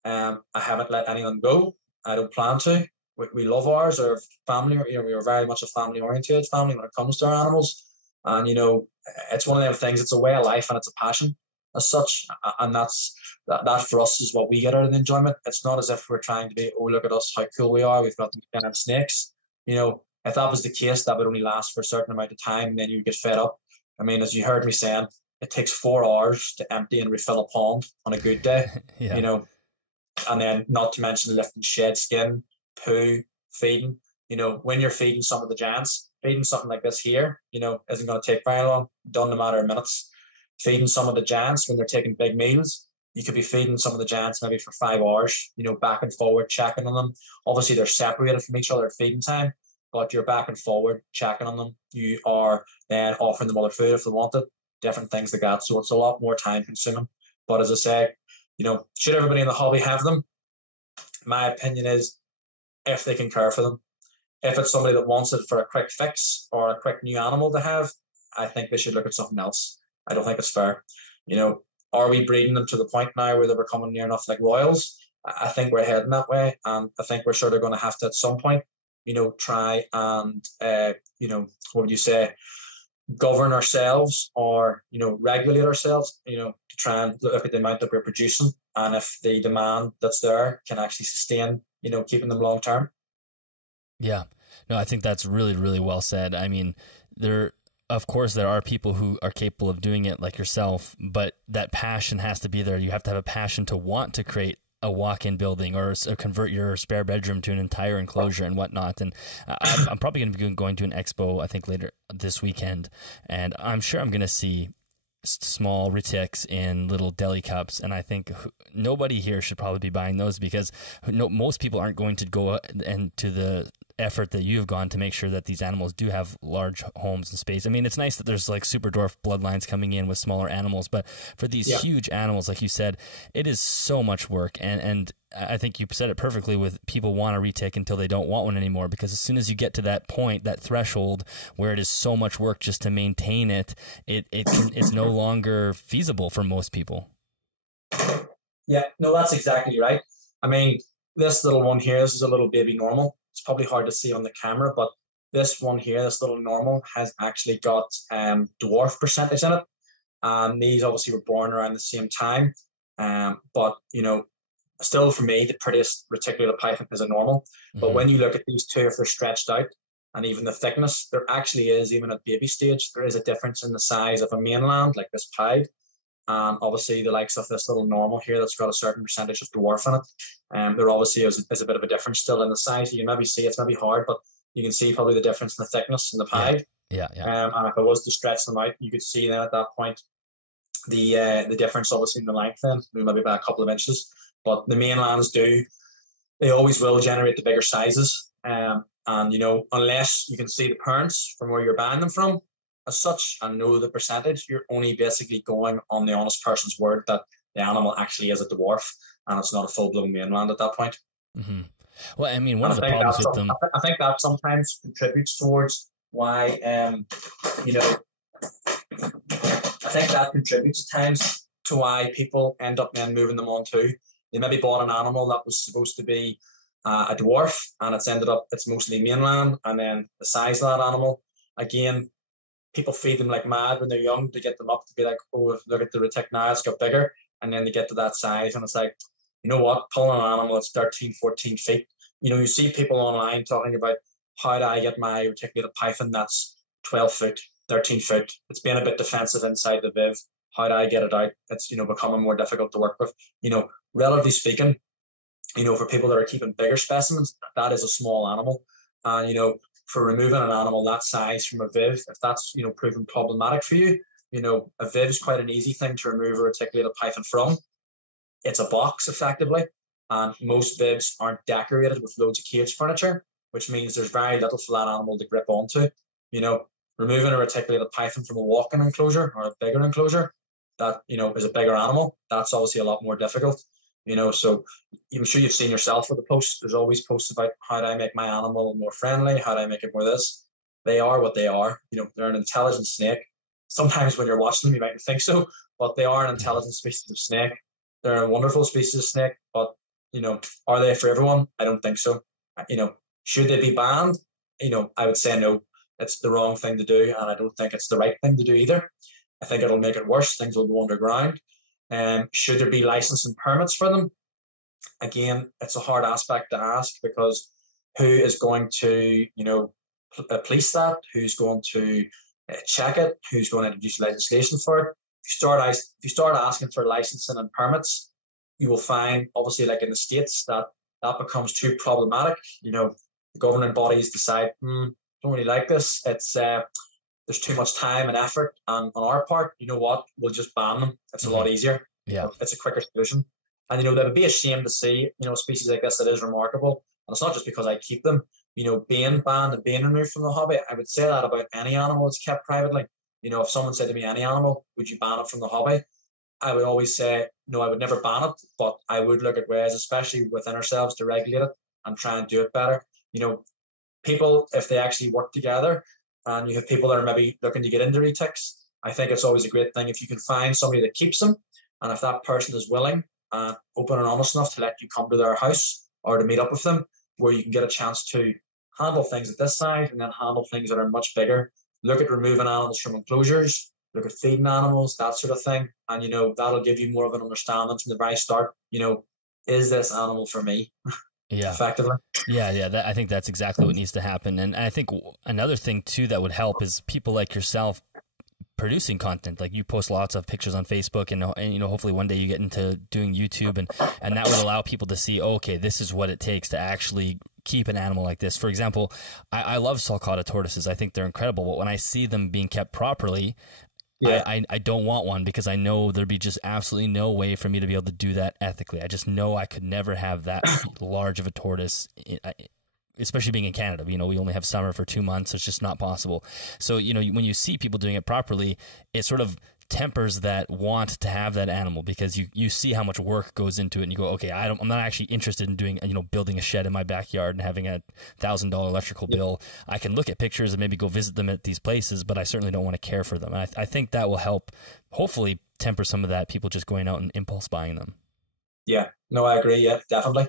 I haven't let anyone go. I don't plan to. We love ours. Our family, we are very much a family-oriented family when it comes to our animals. And, it's one of them things. It's a way of life and it's a passion as such, and that for us is what we get out of the enjoyment. It's not as if we're trying to be, oh, look at us, how cool we are, we've got these giant snakes. If that was the case, that would only last for a certain amount of time, and then you get fed up. I mean, as you heard me saying, it takes 4 hours to empty and refill a pond on a good day. Yeah. And then not to mention lifting shed skin, poo, feeding. When you're feeding some of the giants, feeding something like this here, isn't going to take very long, done in a matter of minutes. Feeding some of the giants when they're taking big meals, you could be feeding some of the giants maybe for 5 hours, back and forward, checking on them. Obviously, they're separated from each other at feeding time, but you're back and forward, checking on them. You are then offering them other food if they want it, different things like that. So it's a lot more time consuming. But as I say, should everybody in the hobby have them? My opinion is if they can care for them. If it's somebody that wants it for a quick fix or a quick new animal to have, I think they should look at something else. I don't think it's fair. Are we breeding them to the point now where they're becoming near enough like royals? I think we're heading that way, and I think we're sort of going to have to at some point, try and, what would you say, govern ourselves or, regulate ourselves, to try and look at the amount that we're producing, and if the demand that's there can actually sustain, keeping them long term. Yeah, no, I think that's really, really well said. I mean, of course, there are people who are capable of doing it like yourself, but that passion has to be there. You have to have a passion to want to create a walk-in building or convert your spare bedroom to an entire enclosure and whatnot. And I'm probably going to be going to an expo, I think, later this weekend, and I'm sure I'm going to see small retics in little deli cups, and I think nobody here should probably be buying those, because most people aren't going to go and to the effort that you have gone to make sure that these animals do have large homes and space. I mean, it's nice that there's like super dwarf bloodlines coming in with smaller animals, but for these huge animals, like you said, it is so much work. And I think you said it perfectly with people want a retic until they don't want one anymore, because as soon as you get to that point, that threshold where it is so much work just to maintain it, it's no longer feasible for most people. Yeah, no, that's exactly right. I mean, this little one here, this is a little baby normal. It's probably hard to see on the camera, but this one here, this little normal, has actually got dwarf percentage in it. These obviously were born around the same time. But, you know, still for me, the prettiest reticulated python is a normal. But when you look at these two, if they're stretched out, and even the thickness, there actually is, even at baby stage, there is a difference in the size of a mainland, like this pied. And obviously the likes of this little normal here that's got a certain percentage of dwarf in it. There obviously is a bit of a difference still in the size. You can maybe see it's maybe hard, but you can see probably the difference in the thickness in the pied. Yeah. And if I was to stretch them out, you could see then at that point the difference obviously in the length then, maybe about a couple of inches. But the mainlands they always will generate the bigger sizes. And, you know, unless you can see the parents from where you're buying them from, as such, and know the percentage, you're only basically going on the honest person's word that the animal actually is a dwarf and it's not a full-blown mainland at that point. Well, I mean, one of the problems with them, I think that sometimes contributes towards why, you know, I think that contributes at times to why people end up then moving them on too. They maybe bought an animal that was supposed to be a dwarf, and it's mostly mainland, and then the size of that animal, again, people feed them like mad when they're young to get them up to be like, oh, look at the retic now, it's got bigger. And then they get to that size and it's like, you know what, pulling an animal that's 13, 14 feet. You know, you see people online talking about, how do I get my reticulated python that's 12 foot, 13 foot? It's being a bit defensive inside the viv. How do I get it out? It's, you know, becoming more difficult to work with. You know, relatively speaking, you know, for people that are keeping bigger specimens, that is a small animal. And, you know, for removing an animal that size from a viv, if that's, you know, proven problematic for you, you know, a viv is quite an easy thing to remove a reticulated python from. It's a box, effectively, and most vivs aren't decorated with loads of cage furniture, which means there's very little for that animal to grip onto. You know, removing a reticulated python from a walk-in enclosure or a bigger enclosure that, you know, is a bigger animal, that's obviously a lot more difficult. You know, so I'm sure you've seen yourself with the posts. There's always posts about how do I make my animal more friendly? How do I make it more this? They are what they are. You know, they're an intelligent snake. Sometimes when you're watching them, you might think so, but they are an intelligent species of snake. They're a wonderful species of snake, but, you know, are they for everyone? I don't think so. You know, should they be banned? You know, I would say no. It's the wrong thing to do, and I don't think it's the right thing to do either. I think it'll make it worse. Things will go underground. Should there be license and permits for them? Again, it's a hard aspect to ask, because who is going to, you know, police that? Who's going to check it? Who's going to introduce legislation for it? If you start asking for licensing and permits, you will find, obviously, like in the States, that becomes too problematic. You know, the governing bodies decide, don't really like this. It's there's too much time and effort on our part. You know what? We'll just ban them. It's a lot easier. Yeah, it's a quicker solution. And, you know, that would be a shame to see, you know, a species like this that is remarkable. And it's not just because I keep them, you know, being banned and being removed from the hobby. I would say that about any animal that's kept privately. You know, if someone said to me, any animal, would you ban it from the hobby? I would always say, no, I would never ban it, but I would look at ways, especially within ourselves, to regulate it and try and do it better. You know, people, if they actually work together, and you have people that are maybe looking to get into retics, I think it's always a great thing if you can find somebody that keeps them, and if that person is willing and open and honest enough to let you come to their house or to meet up with them, where you can get a chance to handle things at this size and then handle things that are much bigger. Look at removing animals from enclosures, look at feeding animals, that sort of thing. And, you know, that'll give you more of an understanding from the very start. You know, is this animal for me? Yeah. Effectively. Yeah. I think that's exactly what needs to happen. And I think another thing too that would help is people like yourself producing content. Like you post lots of pictures on Facebook, and you know, hopefully one day you get into doing YouTube, and that would allow people to see, oh, okay, this is what it takes to actually keep an animal like this. For example, I love sulcata tortoises. I think they're incredible, but when I see them being kept properly, I don't want one, because I know there'd be just absolutely no way for me to be able to do that ethically. I just know I could never have that large of a tortoise, especially being in Canada. You know, we only have summer for 2 months. So it's just not possible. So, you know, when you see people doing it properly, it sort of tempers that want to have that animal, because you see how much work goes into it, and you go, okay, I'm not actually interested in doing, you know, building a shed in my backyard and having a $1,000 electrical bill. I can look at pictures and maybe go visit them at these places, but I certainly don't want to care for them. And I think that will help, hopefully, temper some of that, people just going out and impulse buying them. Yeah, no, I agree. Yeah, definitely.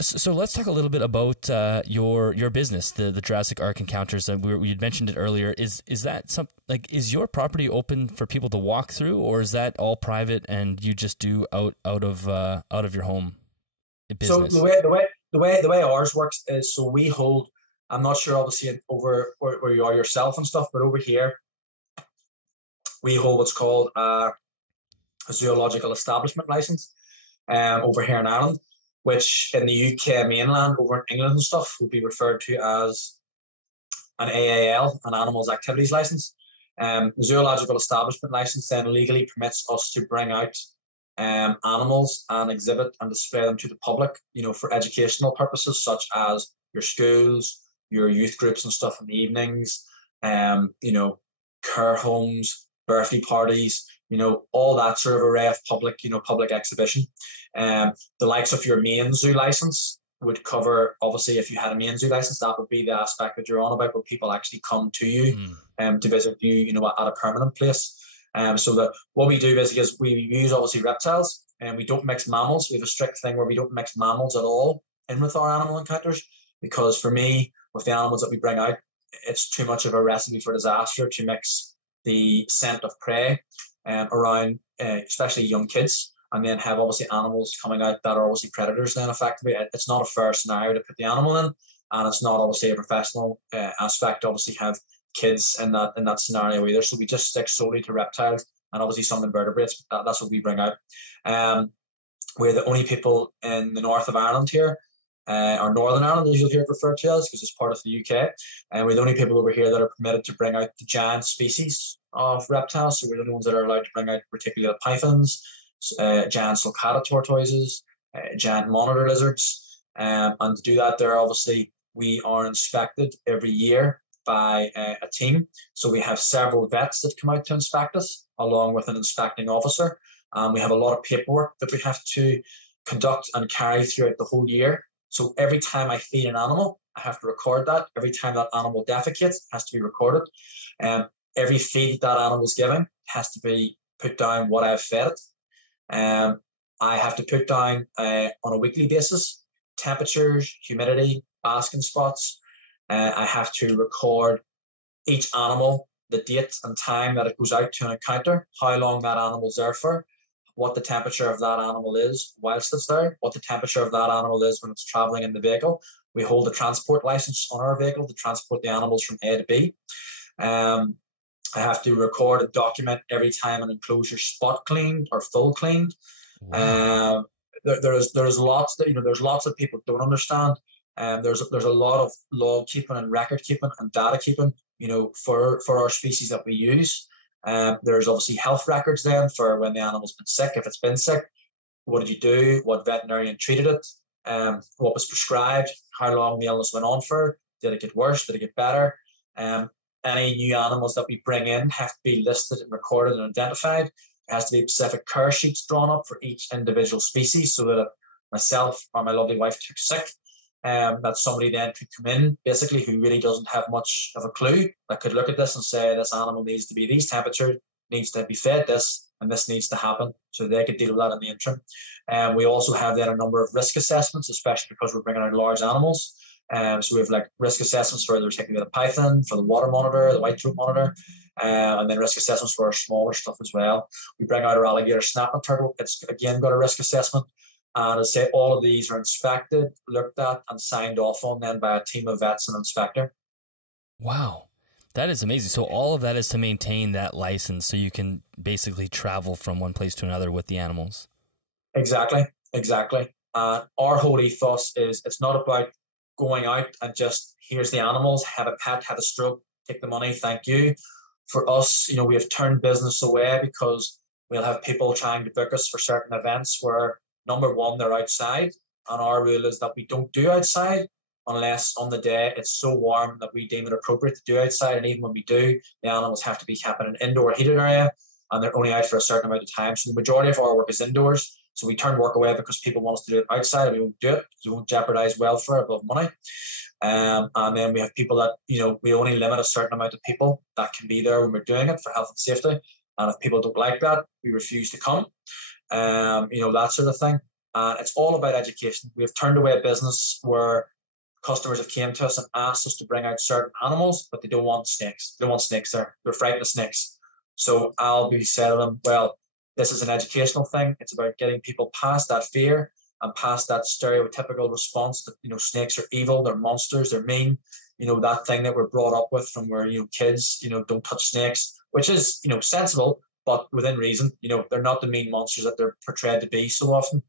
So let's talk a little bit about your business, the Jurassic Ark Encounters. You'd mentioned it earlier. Is that something, like, is your property open for people to walk through, or is that all private and you just do out of your home business? So the way ours works is, so we hold, I'm not sure obviously over where you are yourself and stuff, but over here we hold what's called a zoological establishment license over here in Ireland, which in the UK mainland, over in England and stuff, would be referred to as an AAL, an Animals Activities License. The Zoological Establishment License then legally permits us to bring out animals and exhibit and display them to the public, you know, for educational purposes, such as your schools, your youth groups and stuff in the evenings, you know, care homes, birthday parties, you know, all that sort of array of public exhibition. The likes of your main zoo license would cover, obviously, if you had a main zoo license, that would be the aspect that you're on about, where people actually come to you to visit you, you know, at a permanent place. So what we do basically is we use obviously reptiles, and we don't mix mammals. We have a strict thing where we don't mix mammals at all in with our animal encounters, because for me, with the animals that we bring out, it's too much of a recipe for disaster to mix the scent of prey around, especially young kids, and then have obviously animals coming out that are obviously predators. Then effectively, it's not a fair scenario to put the animal in, and it's not obviously a professional aspect to obviously have kids in that scenario either. So we just stick solely to reptiles and obviously some invertebrates. That's what we bring out. We're the only people in the north of Ireland here, or Northern Ireland, as you'll hear it referred to as, because it's part of the UK. And we're the only people over here that are permitted to bring out the giant species of reptiles. So we're the only ones that are allowed to bring out reticulated pythons, giant sulcata tortoises, giant monitor lizards. And to do that, we are inspected every year by a team. So we have several vets that come out to inspect us, along with an inspecting officer. We have a lot of paperwork that we have to conduct and carry throughout the whole year. So every time I feed an animal, I have to record that. Every time that animal defecates, it has to be recorded. Every feed that animal is given has to be put down what I've fed it. I have to put down on a weekly basis temperatures, humidity, basking spots. I have to record each animal, the date and time that it goes out to an encounter, how long that animal's there for, what the temperature of that animal is whilst it's there, what the temperature of that animal is when it's traveling in the vehicle. We hold a transport license on our vehicle to transport the animals from A to B. I have to record and document every time an enclosure spot cleaned or full cleaned. Wow. There's lots that, there's lots that people don't understand. There's a lot of log keeping and record keeping and data keeping, for our species that we use. There's obviously health records then for when the animal's been sick. If it's been sick, what did you do? What veterinarian treated it? What was prescribed? How long the illness went on for? Did it get worse? Did it get better? Any new animals that we bring in have to be listed and recorded and identified. There has to be specific care sheets drawn up for each individual species, so that if myself or my lovely wife took sick, that somebody then could come in, basically, who really doesn't have much of a clue, that could look at this and say, this animal needs to be these temperatures, needs to be fed this, and this needs to happen, so they could deal with that in the interim. We also have then a number of risk assessments, especially because we're bringing out large animals. So we have risk assessments for the reticulated python, for the water monitor, the white throat monitor, and then risk assessments for our smaller stuff as well. We bring out our alligator snapping turtle. It's again got a risk assessment. And as I say, all of these are inspected, looked at, and signed off on then by a team of vets and inspector. Wow. That is amazing. So all of that is to maintain that license so you can basically travel from one place to another with the animals. Exactly. Our whole ethos is it's not about going out and just here's the animals, have a pet, have a stroke, take the money, thank you. For us, we have turned business away because we'll have people trying to book us for certain events where, number one, they're outside, and our rule is that we don't do outside unless on the day it's so warm that we deem it appropriate to do outside. And even when we do, the animals have to be kept in an indoor heated area, and they're only out for a certain amount of time. So the majority of our work is indoors. So we turn work away because people want us to do it outside, and we won't do it because we won't jeopardize welfare above money. And then we have people that, we only limit a certain amount of people that can be there when we're doing it for health and safety. And if people don't like that, we refuse to come. That sort of thing. And it's all about education. We have turned away a business where customers have came to us and asked us to bring out certain animals, but they don't want snakes. They don't want snakes there. They're frightened of snakes. So I'll be saying to them, well, this is an educational thing. It's about getting people past that fear and past that stereotypical response that, snakes are evil, they're monsters, they're mean. That thing that we're brought up with from where, kids, don't touch snakes, which is, sensible, but within reason. They're not the mean monsters that they're portrayed to be so often.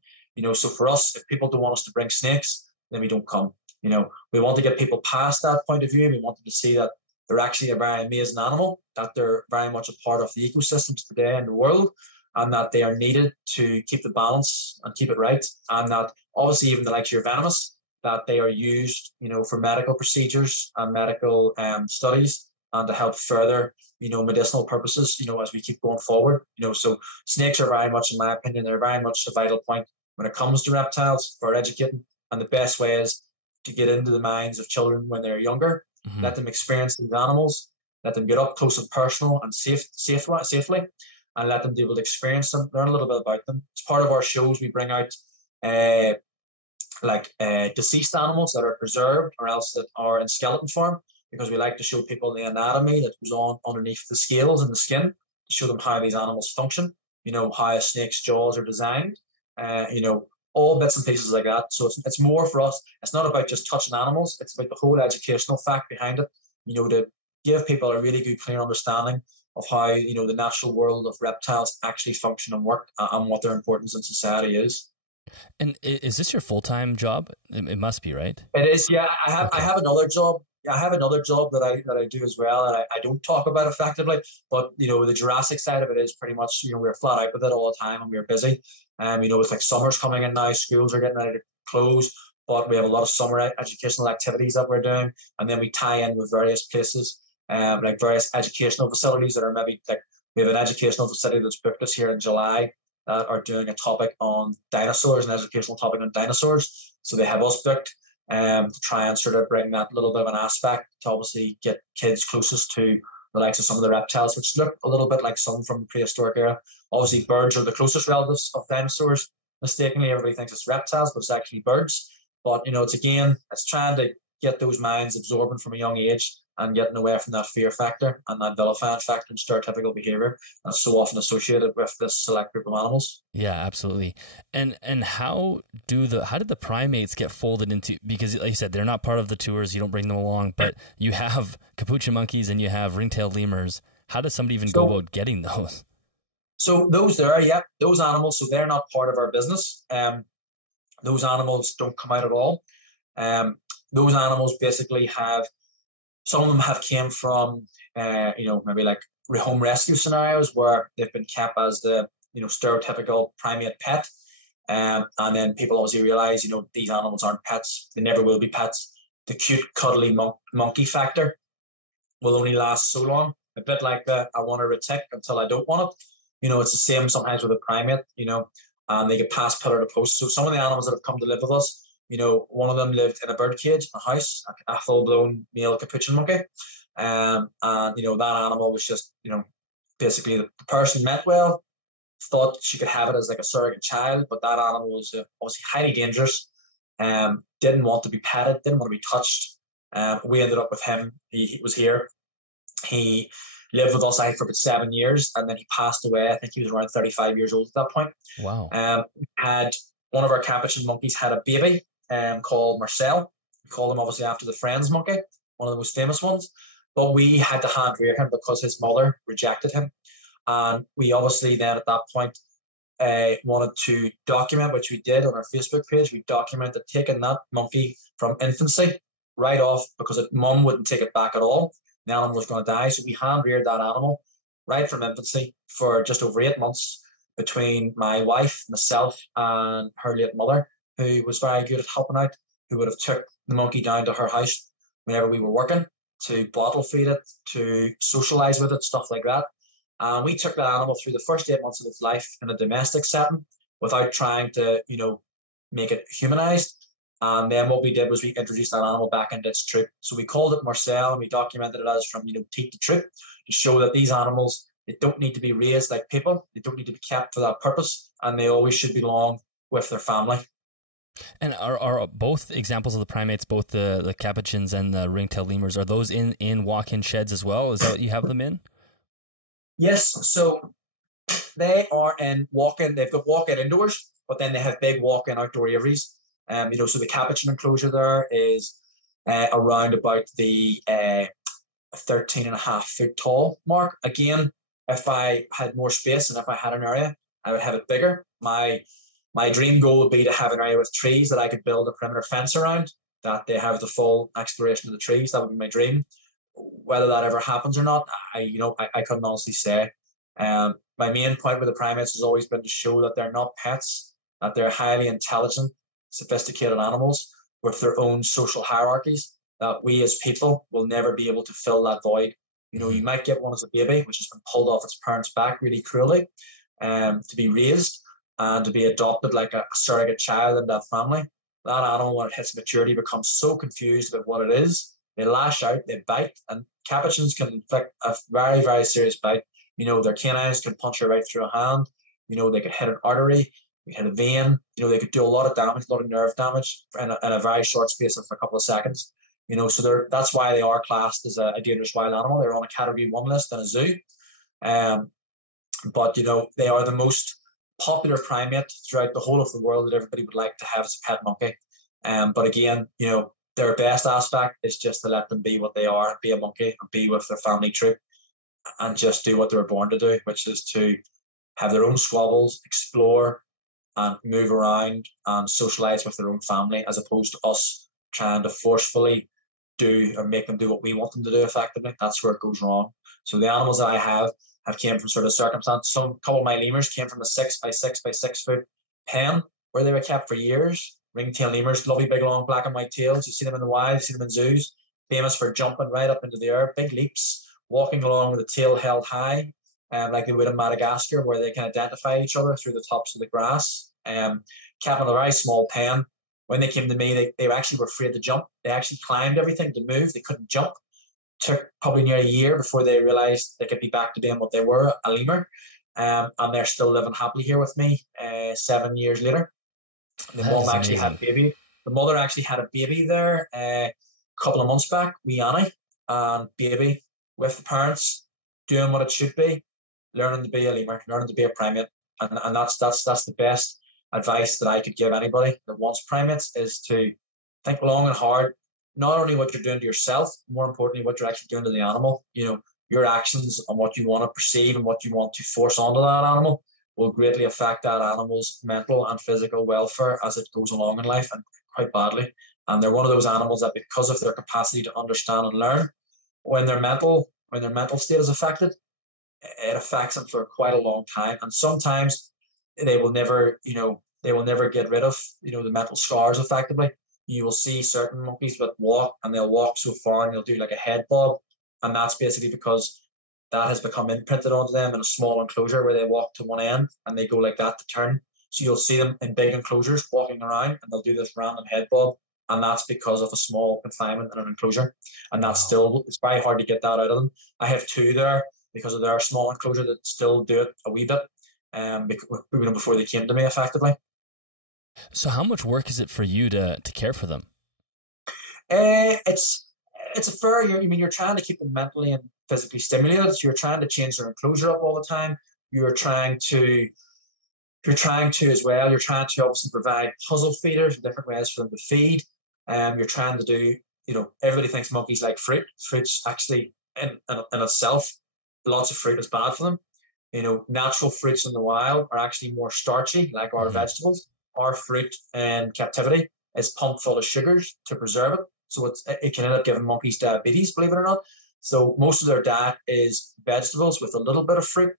So for us, if people don't want us to bring snakes, then we don't come. We want to get people past that point of view. We want them to see that they're actually a very amazing animal, that they're very much a part of the ecosystems today in the world, and that they are needed to keep the balance and keep it right. And that obviously even the likes of your venomous, that they are used, for medical procedures and medical studies, and to help further, medicinal purposes, as we keep going forward. So snakes are very much, in my opinion, they're very much a vital point when it comes to reptiles for educating. And the best way is to get into the minds of children when they're younger, let them experience these animals, let them get up close and personal and safely, and let them be able to experience them, learn a little bit about them. As part of our shows, we bring out deceased animals that are preserved or else that are in skeleton form, because we like to show people the anatomy that goes on underneath the scales and the skin, to show them how these animals function, how a snake's jaws are designed, all bits and pieces like that. So it's more for us. It's not about just touching animals. It's about the whole educational fact behind it, to give people a really good, clear understanding of how, the natural world of reptiles actually function and work, and what their importance in society is. And is this your full-time job? It must be, right? It is, yeah. I have another job. I have another job that I do as well, and I don't talk about effectively. But the Jurassic side of it is pretty much, we're flat out with it all the time, and we're busy. It's like summer's coming in now. Schools are getting ready to close, but we have a lot of summer educational activities that we're doing, and then we tie in with various places, like various educational facilities that are maybe like, we have an educational facility that's booked us here in July that are doing a topic on dinosaurs, an educational topic on dinosaurs. So they have us booked to try and sort of bring that little bit of an aspect to obviously get kids closest to the likes of some of the reptiles, which look a little bit like some from the prehistoric era. Obviously, birds are the closest relatives of dinosaurs. Mistakenly, everybody thinks it's reptiles, but it's actually birds. But, it's trying to get those minds absorbing from a young age and getting away from that fear factor and that vilifying factor and stereotypical behavior that's so often associated with this select group of animals. Yeah, absolutely. And how did the primates get folded into, because like you said, they're not part of the tours, you don't bring them along, but you have capuchin monkeys and you have ring-tailed lemurs. How does somebody even go about getting those? So those animals, so they're not part of our business. Those animals don't come out at all. Those animals basically some of them have came from, maybe like home rescue scenarios where they've been kept as the, stereotypical primate pet. And then people obviously realize, these animals aren't pets. They never will be pets. The cute, cuddly monkey factor will only last so long. A bit like the I want a retic until I don't want it. It's the same sometimes with a primate, and they get passed pillar to post. So some of the animals that have come to live with us, one of them lived in a bird cage in a house, a full-blown male capuchin monkey. And, that animal was just, basically the person meant well, thought she could have it as like a surrogate child, but that animal was obviously highly dangerous, didn't want to be petted, didn't want to be touched. We ended up with him. He was here. He lived with us, I think, for about 7 years, and then he passed away. I think he was around 35 years old at that point. Wow. Had one of our capuchin monkeys had a baby called Marcel. We call him obviously after the Friends monkey, one of the most famous ones. but we had to hand rear him because his mother rejected him. And we obviously then at that point wanted to document, which we did on our Facebook page. We documented taking that monkey from infancy right off because mum wouldn't take it back at all. The animal was going to die. So we hand reared that animal right from infancy for just over 8 months between my wife, myself, and her late mother, who was very good at helping out, who would have took the monkey down to her house whenever we were working to bottle feed it, to socialize with it, stuff like that. And we took that animal through the first 8 months of its life in a domestic setting without trying to, make it humanized. And then what we did was we introduced that animal back into its troop. So we called it Marcel, and we documented it as from, teat to troop, to show that these animals, they don't need to be raised like people. They don't need to be kept for that purpose, and they always should belong with their family. And are both examples of the primates, both the capuchins and the ring-tailed lemurs, are those in walk-in sheds as well? Is that what you have them in? Yes. So they are in walk-in. They've got walk-in indoors, but then they have big walk-in outdoor areas. So the capuchin enclosure there is around about the 13.5-foot tall mark. Again, if I had more space and if I had an area, I would have it bigger. My dream goal would be to have an area with trees that I could build a perimeter fence around, that they have the full exploration of the trees. That would be my dream. Whether that ever happens or not, I couldn't honestly say. My main point with the primates has always been to show that they're not pets, that they're highly intelligent, sophisticated animals with their own social hierarchies, that we as people will never be able to fill that void. You might get one as a baby, which has been pulled off its parents' back really cruelly, to be raised and to be adopted like a surrogate child in that family. That animal, when it hits maturity, becomes so confused about what it is. They lash out, they bite, and capuchins can inflict a very, very serious bite. Their canines can punch you right through a hand. They could hit an artery, they hit a vein. They could do a lot of damage, a lot of nerve damage in a very short space of a couple of seconds. So that's why they are classed as a dangerous wild animal. They're on a Category 1 list in a zoo. But they are the most popular primate throughout the whole of the world that everybody would like to have as a pet monkey. But again, their best aspect is just to let them be what they are, be a monkey, and be with their family troop, and just do what they were born to do, which is to have their own squabbles, explore, and move around and socialize with their own family, as opposed to us trying to forcefully do or make them do what we want them to do effectively. That's where it goes wrong. So the animals that I have came from sort of circumstance. A couple of my lemurs came from a 6x6x6 foot pen where they were kept for years. Ring-tailed lemurs, lovely big long black and white tails. You see them in the wild, you see them in zoos, famous for jumping right up into the air, big leaps, walking along with the tail held high, like they would in Madagascar, where they can identify each other through the tops of the grass. Kept in a very small pen. When they came to me, they actually were afraid to jump. They actually climbed everything to move. They couldn't jump. Took probably near a year before they realized they could be back to being what they were, a lemur. And they're still living happily here with me 7 years later. The mom actually had a baby. The mother actually had a baby there a couple of months back, wee Annie, and baby with the parents doing what it should be, learning to be a lemur, learning to be a primate. And that's the best advice that I could give anybody that wants primates, is to think long and hard, not only what you're doing to yourself, more importantly, what you're actually doing to the animal. Your actions and what you want to perceive and what you want to force onto that animal will greatly affect that animal's mental and physical welfare as it goes along in life, and quite badly. And they're one of those animals that, because of their capacity to understand and learn, when their mental state is affected, it affects them for quite a long time. And sometimes they will never get rid of, the mental scars effectively. You will see certain monkeys that walk, and they'll walk so far and they'll do like a head bob. And that's basically because that has become imprinted onto them in a small enclosure where they walk to one end and they go like that to turn. So you'll see them in big enclosures walking around, and they'll do this random head bob. And that's because of a small confinement in an enclosure. And that's it's very hard to get that out of them. I have two there because of their small enclosure that still do it a wee bit, before they came to me effectively. So how much work is it for you to care for them? It's a fair. You're trying to keep them mentally and physically stimulated. So you're trying to change their enclosure up all the time. You're trying to as well. You're trying to obviously provide puzzle feeders and different ways for them to feed. You're trying to do. Everybody thinks monkeys like fruit. Fruit's actually in itself, lots of fruit is bad for them. Natural fruits in the wild are actually more starchy, like our vegetables. Our fruit in captivity is pumped full of sugars to preserve it. So it can end up giving monkeys diabetes, believe it or not. So most of their diet is vegetables with a little bit of fruit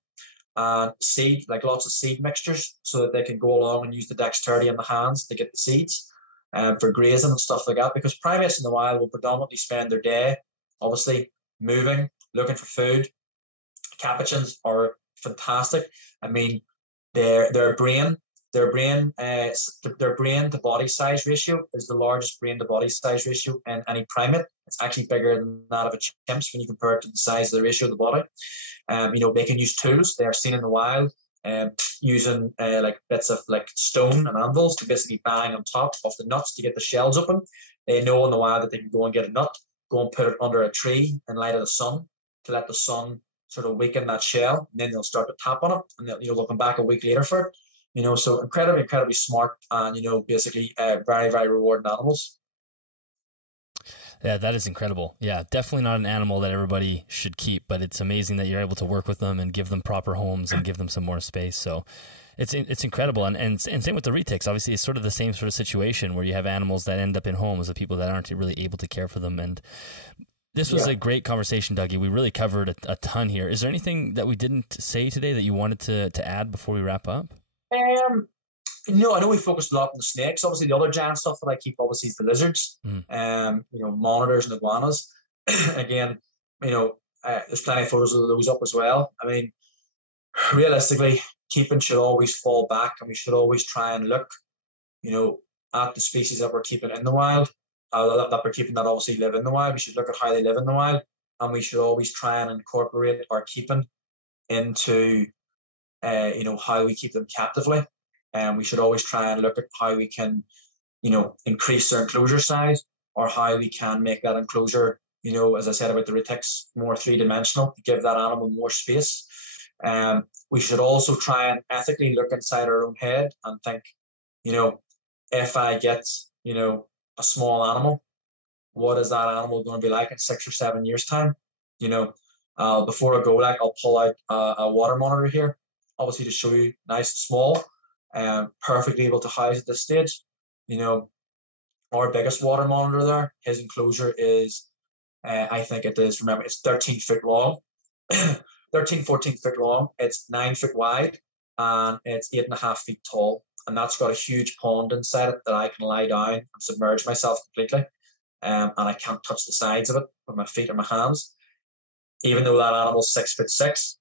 and seed, like lots of seed mixtures, so that they can go along and use the dexterity in the hands to get the seeds for grazing and stuff like that. Because primates in the wild will predominantly spend their day, obviously, moving, looking for food. Capuchins are fantastic. I mean, their brain to body size ratio is the largest brain to body size ratio in any primate. It's actually bigger than that of a chimps when you compare it to the size of the ratio of the body. They can use tools. They are seen in the wild using like bits of like stone and anvils to basically bang on top of the nuts to get the shells open. They know in the wild that they can go and get a nut, go and put it under a tree in light of the sun to let the sun sort of weaken that shell, and then they'll start to tap on it, and they'll come back a week later for it. So incredibly smart, and basically very, very rewarding animals. Yeah, that is incredible. Yeah, definitely not an animal that everybody should keep, but it's amazing that you're able to work with them and give them proper homes and give them some more space. So it's incredible. And same with the retics. Obviously, it's sort of the same sort of situation where you have animals that end up in homes of people that aren't really able to care for them. And this was a great conversation, Dougie. We really covered a ton here. Is there anything that we didn't say today that you wanted to add before we wrap up? I know we focused a lot on the snakes. Obviously, the other giant stuff that I keep, obviously, is the lizards. Monitors and iguanas. Again, there's plenty of photos of those up as well. I mean, realistically, keeping should always fall back, and we should always try and look, at the species that we're keeping in the wild, that we're keeping that obviously live in the wild. We should look at how they live in the wild, and we should always try and incorporate our keeping into, how we keep them captively. And we should always try and look at how we can, increase their enclosure size, or how we can make that enclosure, as I said about the retics, more three-dimensional, to give that animal more space. We should also try and ethically look inside our own head and think, if I get, a small animal, what is that animal going to be like in 6 or 7 years' time? Before I go, I'll pull out a water monitor here, obviously to show you nice and small. Perfectly able to house at this stage. Our biggest water monitor there, his enclosure is, I think it is, remember, it's 13 foot long, 14 foot long. It's 9 foot wide, and it's 8.5 feet tall. And that's got a huge pond inside it that I can lie down and submerge myself completely. And I can't touch the sides of it with my feet or my hands. Even though that animal's 6'6",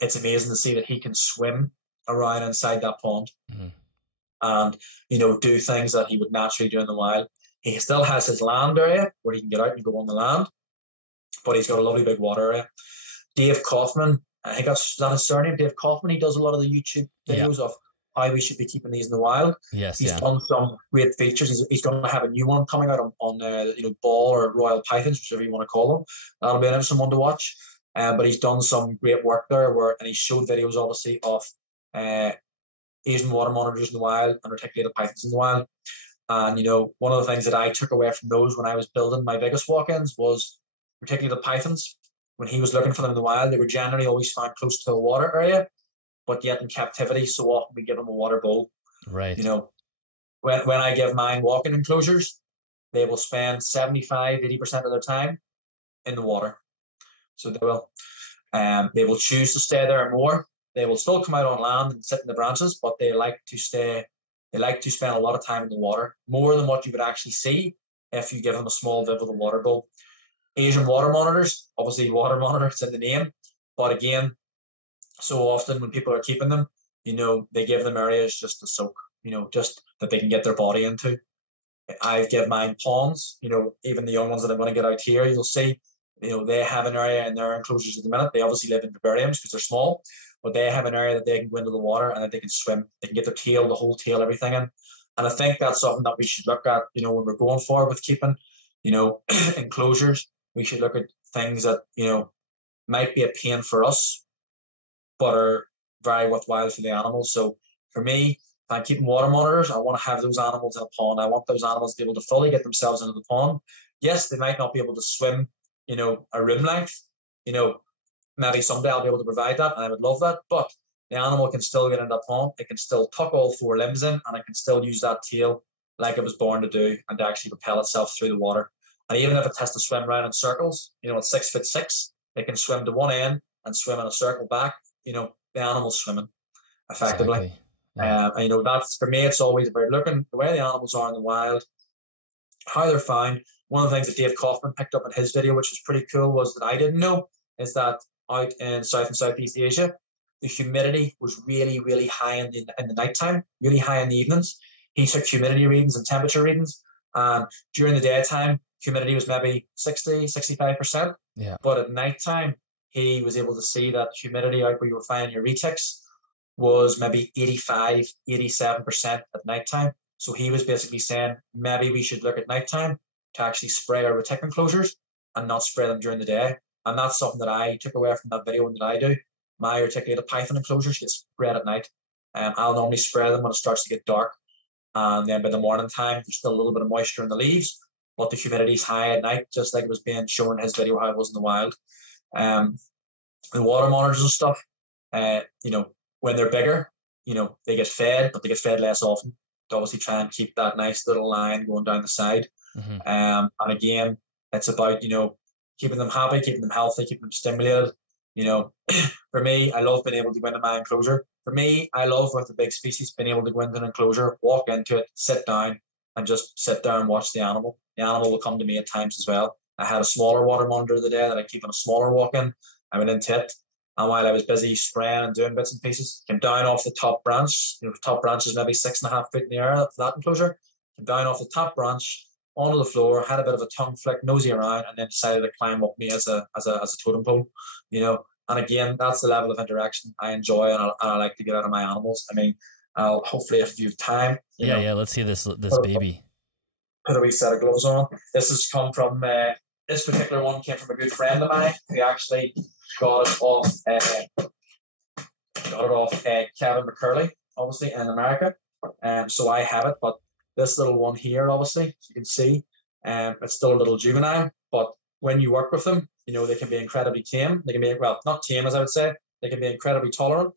it's amazing to see that he can swim around inside that pond and do things that he would naturally do in the wild. He still has his land area where he can get out and go on the land, but he's got a lovely big water area. Dave Kaufman, I think that's his surname, Dave Kaufman. He does a lot of the YouTube videos of how we should be keeping these in the wild. He's done some great features. He's going to have a new one coming out on ball or royal pythons, whichever you want to call them. That'll be an interesting one to watch. But he's done some great work there, and he showed videos obviously of Asian water monitors in the wild and reticulated pythons in the wild. And one of the things that I took away from those when I was building my biggest walk-ins was reticulated pythons. When he was looking for them in the wild, they were generally always found close to a water area, but yet in captivity, so often we give them a water bowl. Right. When I give mine walk-in enclosures, they will spend 75-80% of their time in the water. So they will. They will choose to stay there more. They will still come out on land and sit in the branches, but they like to stay. They like to spend a lot of time in the water, more than what you would actually see if you give them a small viv with a water bowl. Asian water monitors, obviously water monitor, it's in the name, but again, so often when people are keeping them, they give them areas just to soak, just that they can get their body into. I give mine ponds, even the young ones that I'm going to get out here, you'll see, they have an area in their enclosures at the minute. They obviously live in vivariums because they're small, but they have an area that they can go into the water and that they can swim. They can get their tail, the whole tail, everything in. And I think that's something that we should look at, when we're going forward with keeping, enclosures. We should look at things that, might be a pain for us, but are very worthwhile for the animals. So for me, if I'm keeping water monitors, I want to have those animals in a pond. I want those animals to be able to fully get themselves into the pond. Yes, they might not be able to swim a room length, maybe someday I'll be able to provide that, and I would love that. But the animal can still get in that pond. It can still tuck all 4 limbs in, and it can still use that tail like it was born to do, and to actually propel itself through the water. And even if it has to swim around in circles, at 6'6", it can swim to one end and swim in a circle back. The animal's swimming effectively. Exactly. Yeah. And that's, for me, it's always about looking the way the animals are in the wild, how they're found. One of the things that Dave Kaufman picked up in his video, which was pretty cool, was that I didn't know, is that out in South and Southeast Asia, the humidity was really, really high in the nighttime, really high in the evenings. He took humidity readings and temperature readings, and during the daytime, humidity was maybe 60-65%. Yeah. But at nighttime, he was able to see that humidity out where you were finding your retics was maybe 85-87% at nighttime. So he was basically saying maybe we should look at nighttime to actually spray our retic enclosures and not spray them during the day. And that's something that I took away from that video and that I do. My reticulated python enclosures get sprayed at night. I'll normally spray them when it starts to get dark. And then by the morning time, there's still a little bit of moisture in the leaves, but the humidity's high at night, just like it was being shown in his video how it was in the wild. The water monitors and stuff, when they're bigger, they get fed, but they get fed less often to obviously try and keep that nice little line going down the side. Mm-hmm. And again, it's about, keeping them happy, keeping them healthy, keeping them stimulated. For me, I love being able to go into my enclosure. For me, I love with the big species being able to go into an enclosure, walk into it, sit down, and just sit there and watch the animal. The animal will come to me at times as well. I had a smaller water monitor the day that I keep on a smaller walk-in. I went into it, and while I was busy spraying and doing bits and pieces, came down off the top branch. The top branch is maybe 6.5 feet in the air for that enclosure. Came down off the top branch onto the floor, had a bit of a tongue flick, nosy around, and then decided to climb up me as a totem pole. And again, that's the level of interaction I enjoy and I like to get out of my animals. I mean, I'll hopefully, if you have time, let's see this baby. Put a wee set of gloves on. This has come from this particular one came from a good friend of mine who actually got it off Kevin McCurley, obviously in America. So I have it, but this little one here, obviously, as you can see, it's still a little juvenile, but when you work with them, they can be incredibly tame. They can be, well, not tame as I would say, they can be incredibly tolerant.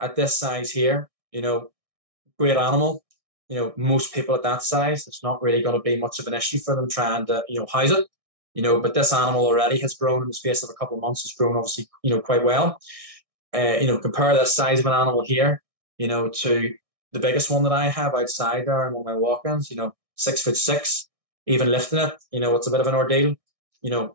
At this size here, great animal. Most people at that size, it's not really going to be much of an issue for them trying to, house it. But this animal already has grown in the space of a couple of months, has grown obviously, quite well. Compare the size of an animal here, to the biggest one that I have outside there in one of my walk-ins, 6'6", even lifting it, it's a bit of an ordeal.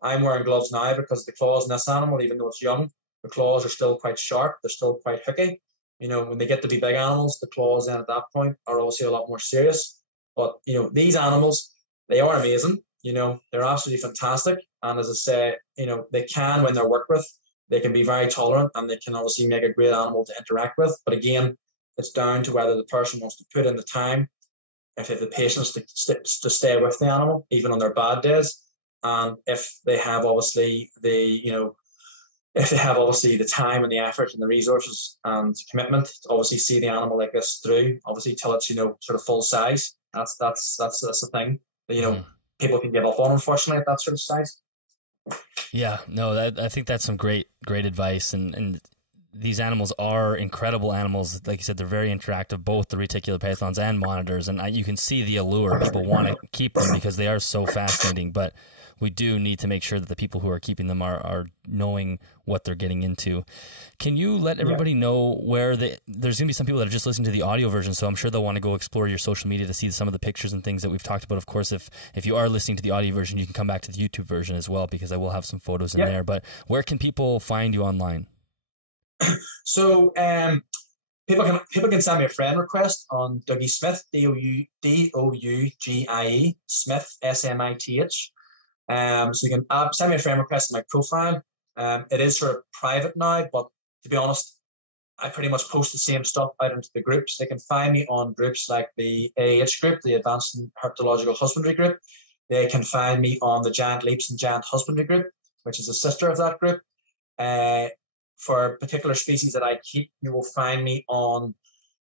I'm wearing gloves now because the claws in this animal, even though it's young, the claws are still quite sharp. They're still quite hooky. When they get to be big animals, the claws then at that point are obviously a lot more serious. But, these animals, they are amazing. They're absolutely fantastic. And as I say, they can, when they're worked with, they can be very tolerant and they can obviously make a great animal to interact with. But again, it's down to whether the person wants to put in the time, if they have the patience to stay with the animal, even on their bad days. And if they have obviously the time and the effort and the resources and commitment to obviously see the animal like this through, obviously till it's, sort of full size. That's the thing that, people can give up on, unfortunately, at that sort of size. Yeah, no, I think that's some great advice. And these animals are incredible animals. Like you said, they're very interactive, both the reticulated pythons and monitors. And you can see the allure. People want to keep them because they are so fascinating. But we do need to make sure that the people who are keeping them are knowing what they're getting into. Can you let everybody know where there's going to be some people that are just listening to the audio version, so I'm sure they'll want to go explore your social media to see some of the pictures and things that we've talked about. Of course, if you are listening to the audio version, you can come back to the YouTube version as well, because I will have some photos in there. But where can people find you online? So people can send me a friend request on Dougie Smith, Dougie Smith, SMITH. So you can send me a friend request in my profile. It is sort of private now, but to be honest, I pretty much post the same stuff out into the groups. They can find me on groups like the AH group, the Advanced Herpetological Husbandry group. They can find me on the Giant Leaps and Giant Husbandry group, which is a sister of that group. For particular species that I keep, you will find me on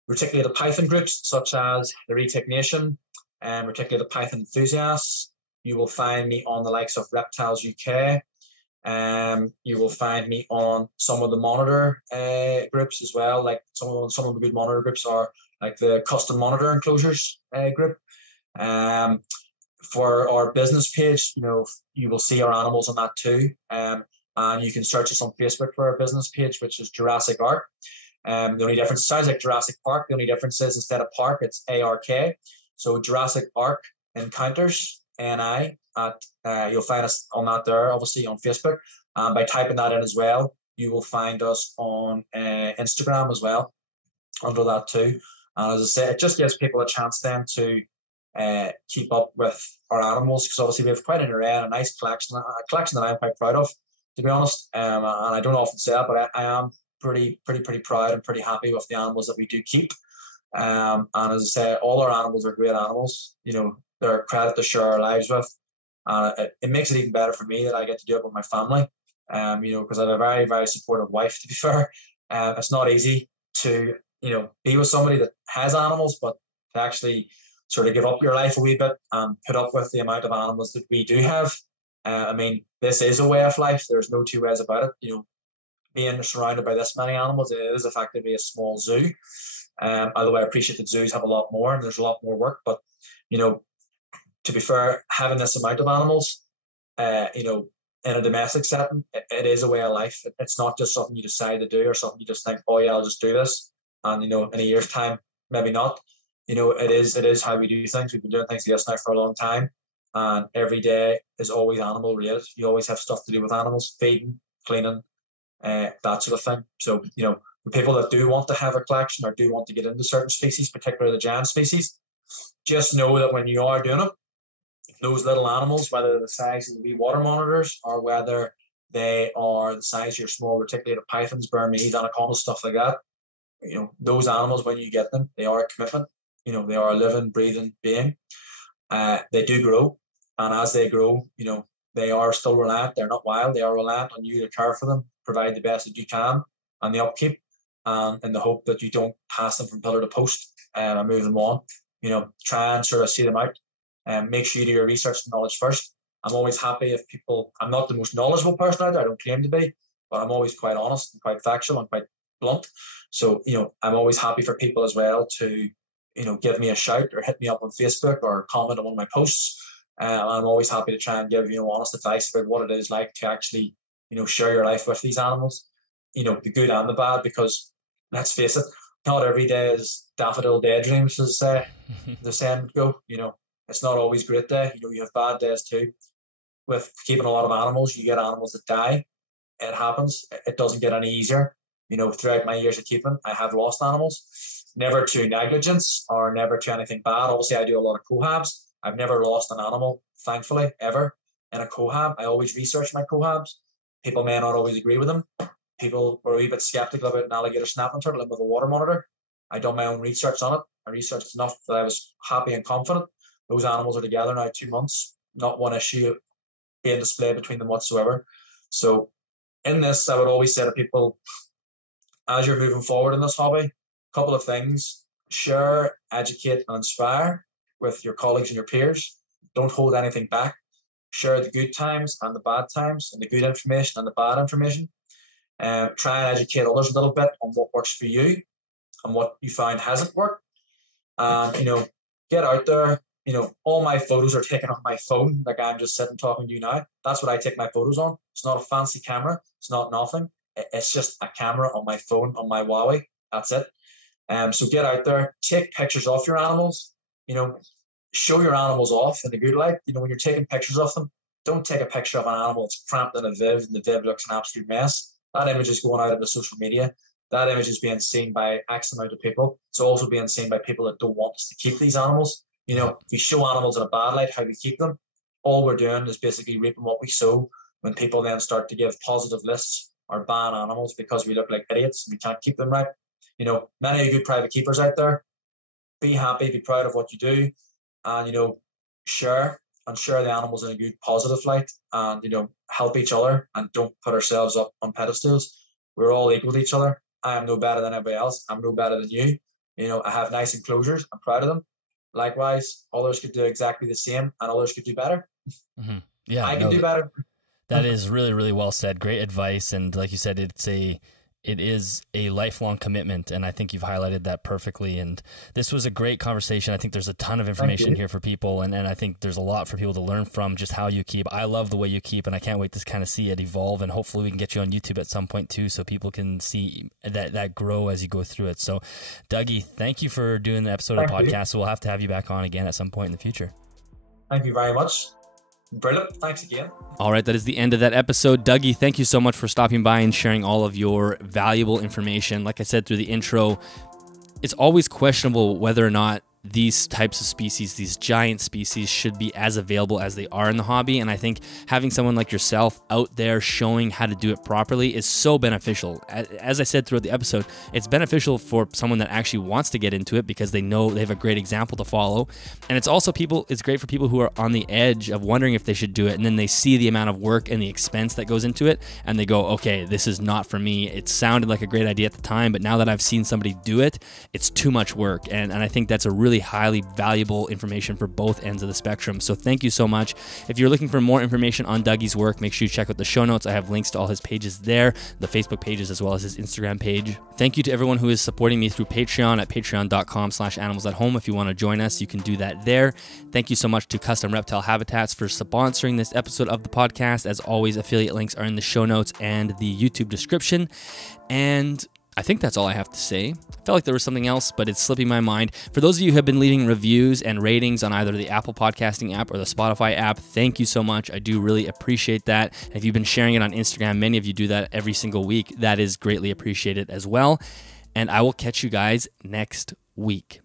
reticulated python groups such as the Retic Nation and reticulated python enthusiasts. You will find me on the likes of Reptiles UK. You will find me on some of the monitor groups as well. Like some of the good monitor groups are like the custom monitor enclosures group. For our business page, you will see our animals on that too. And you can search us on Facebook for our business page, which is Jurassic Ark. The only difference, sounds like Jurassic Park. The only difference is instead of park, it's ARK. So Jurassic Ark Encounters, NI. You'll find us on that there, obviously on Facebook. By typing that in as well, you will find us on Instagram as well under that too. And as I say, it just gives people a chance then to keep up with our animals, because obviously we have quite an array and a nice collection, a collection that I'm quite proud of, to be honest. And I don't often say that, but I am pretty proud and pretty happy with the animals that we do keep. And as I say, all our animals are great animals. They're a credit to share our lives with. It makes it even better for me that I get to do it with my family. Because I have a very, very supportive wife, to be fair. It's not easy to, be with somebody that has animals, but to actually sort of give up your life a wee bit and put up with the amount of animals that we do have. This is a way of life. There's no two ways about it. Being surrounded by this many animals, it is effectively a small zoo. Although I appreciate that zoos have a lot more and there's a lot more work, but to be fair, having this amount of animals, in a domestic setting, it is a way of life. It's not just something you decide to do or something you just think, oh yeah, I'll just do this, and in a year's time, maybe not. It is how we do things. We've been doing things like this now for a long time, and every day is always animal related. You always have stuff to do with animals, feeding, cleaning, that sort of thing. So for people that do want to have a collection or do want to get into certain species, particularly the giant species, just know that when you are doing it, those little animals, whether they're the size of the wee water monitors or whether they are the size of your small reticulated pythons, Burmese, anacondas, stuff like that, those animals, when you get them, they are a commitment. They are a living, breathing being. They do grow, and as they grow, they are still reliant. They're not wild. They are reliant on you to care for them, provide the best that you can, and the upkeep, in the hope that you don't pass them from pillar to post and move them on. Try and sort of see them out. And make sure you do your research and knowledge first. I'm always happy if people, I'm not the most knowledgeable person out there, I don't claim to be, but I'm always quite honest and quite factual and quite blunt. So, I'm always happy for people as well to, give me a shout or hit me up on Facebook or comment on one of my posts. I'm always happy to try and give, honest advice about what it is like to actually, share your life with these animals, the good and the bad, because let's face it, not every day is daffodil daydreams, as the saying would go, It's not always a great day. You have bad days too. With keeping a lot of animals, you get animals that die. It happens. It doesn't get any easier. Throughout my years of keeping, I have lost animals. Never to negligence or never to anything bad. Obviously, I do a lot of cohabs. I've never lost an animal, thankfully, ever in a cohab. I always research my cohabs. People may not always agree with them. People were a wee bit skeptical about an alligator snapping turtle in with a water monitor. I done my own research on it. I researched enough that I was happy and confident. Those animals are together now 2 months. Not one issue being displayed between them whatsoever. So in this, I would always say to people, as you're moving forward in this hobby, a couple of things: share, educate, and inspire with your colleagues and your peers. Don't hold anything back. Share the good times and the bad times, and the good information and the bad information. Try and educate others a little bit on what works for you and what you find hasn't worked. Get out there. All my photos are taken on my phone, like I'm just sitting talking to you now. That's what I take my photos on. It's not a fancy camera. It's not nothing. It's just a camera on my phone, on my Huawei. That's it. So get out there, take pictures of your animals. Show your animals off in a good light. When you're taking pictures of them, don't take a picture of an animal that's cramped in a viv and the viv looks an absolute mess. That image is going out into social media. That image is being seen by X amount of people. It's also being seen by people that don't want us to keep these animals. If we show animals in a bad light, how we keep them, all we're doing is basically reaping what we sow. When people then start to give positive lists or ban animals because we look like idiots and we can't keep them right. Many good private keepers out there. Be happy, be proud of what you do, and share the animals in a good positive light, and help each other, and don't put ourselves up on pedestals. We're all equal to each other. I am no better than anybody else. I'm no better than you. I have nice enclosures. I'm proud of them. Likewise, others could do exactly the same, and others could do better. Mm-hmm. Yeah, I can do better. That is really, really well said. Great advice. And like you said, it is a lifelong commitment, and I think you've highlighted that perfectly. And this was a great conversation. I think there's a ton of information here for people, and I think there's a lot for people to learn from just how you keep. I love the way you keep, and I can't wait to kind of see it evolve, and hopefully we can get you on YouTube at some point too, so people can see that grow as you go through it. So Dougie, thank you for doing the episode of the podcast. So we'll have to have you back on again at some point in the future. Thank you very much. Brilliant. Thanks again. All right, that is the end of that episode. Dougie, thank you so much for stopping by and sharing all of your valuable information. Like I said through the intro, it's always questionable whether or not these types of species, these giant species, should be as available as they are in the hobby. And I think having someone like yourself out there showing how to do it properly is so beneficial. As I said throughout the episode, it's beneficial for someone that actually wants to get into it because they know they have a great example to follow. And it's also it's great for people who are on the edge of wondering if they should do it. And then they see the amount of work and the expense that goes into it. And they go, okay, this is not for me. It sounded like a great idea at the time, but now that I've seen somebody do it, it's too much work. And I think that's a really highly valuable information for both ends of the spectrum. So thank you so much. If you're looking for more information on Dougie's work, make sure you check out the show notes. I have links to all his pages there, the Facebook pages, as well as his Instagram page. Thank you to everyone who is supporting me through Patreon at patreon.com/animalsathome. If you want to join us, you can do that there. Thank you so much to Custom Reptile Habitats for sponsoring this episode of the podcast. As always, affiliate links are in the show notes and the YouTube description. And I think that's all I have to say. I felt like there was something else, but it's slipping my mind. For those of you who have been leaving reviews and ratings on either the Apple Podcasting app or the Spotify app, thank you so much. I do really appreciate that. If you've been sharing it on Instagram, many of you do that every single week. That is greatly appreciated as well. And I will catch you guys next week.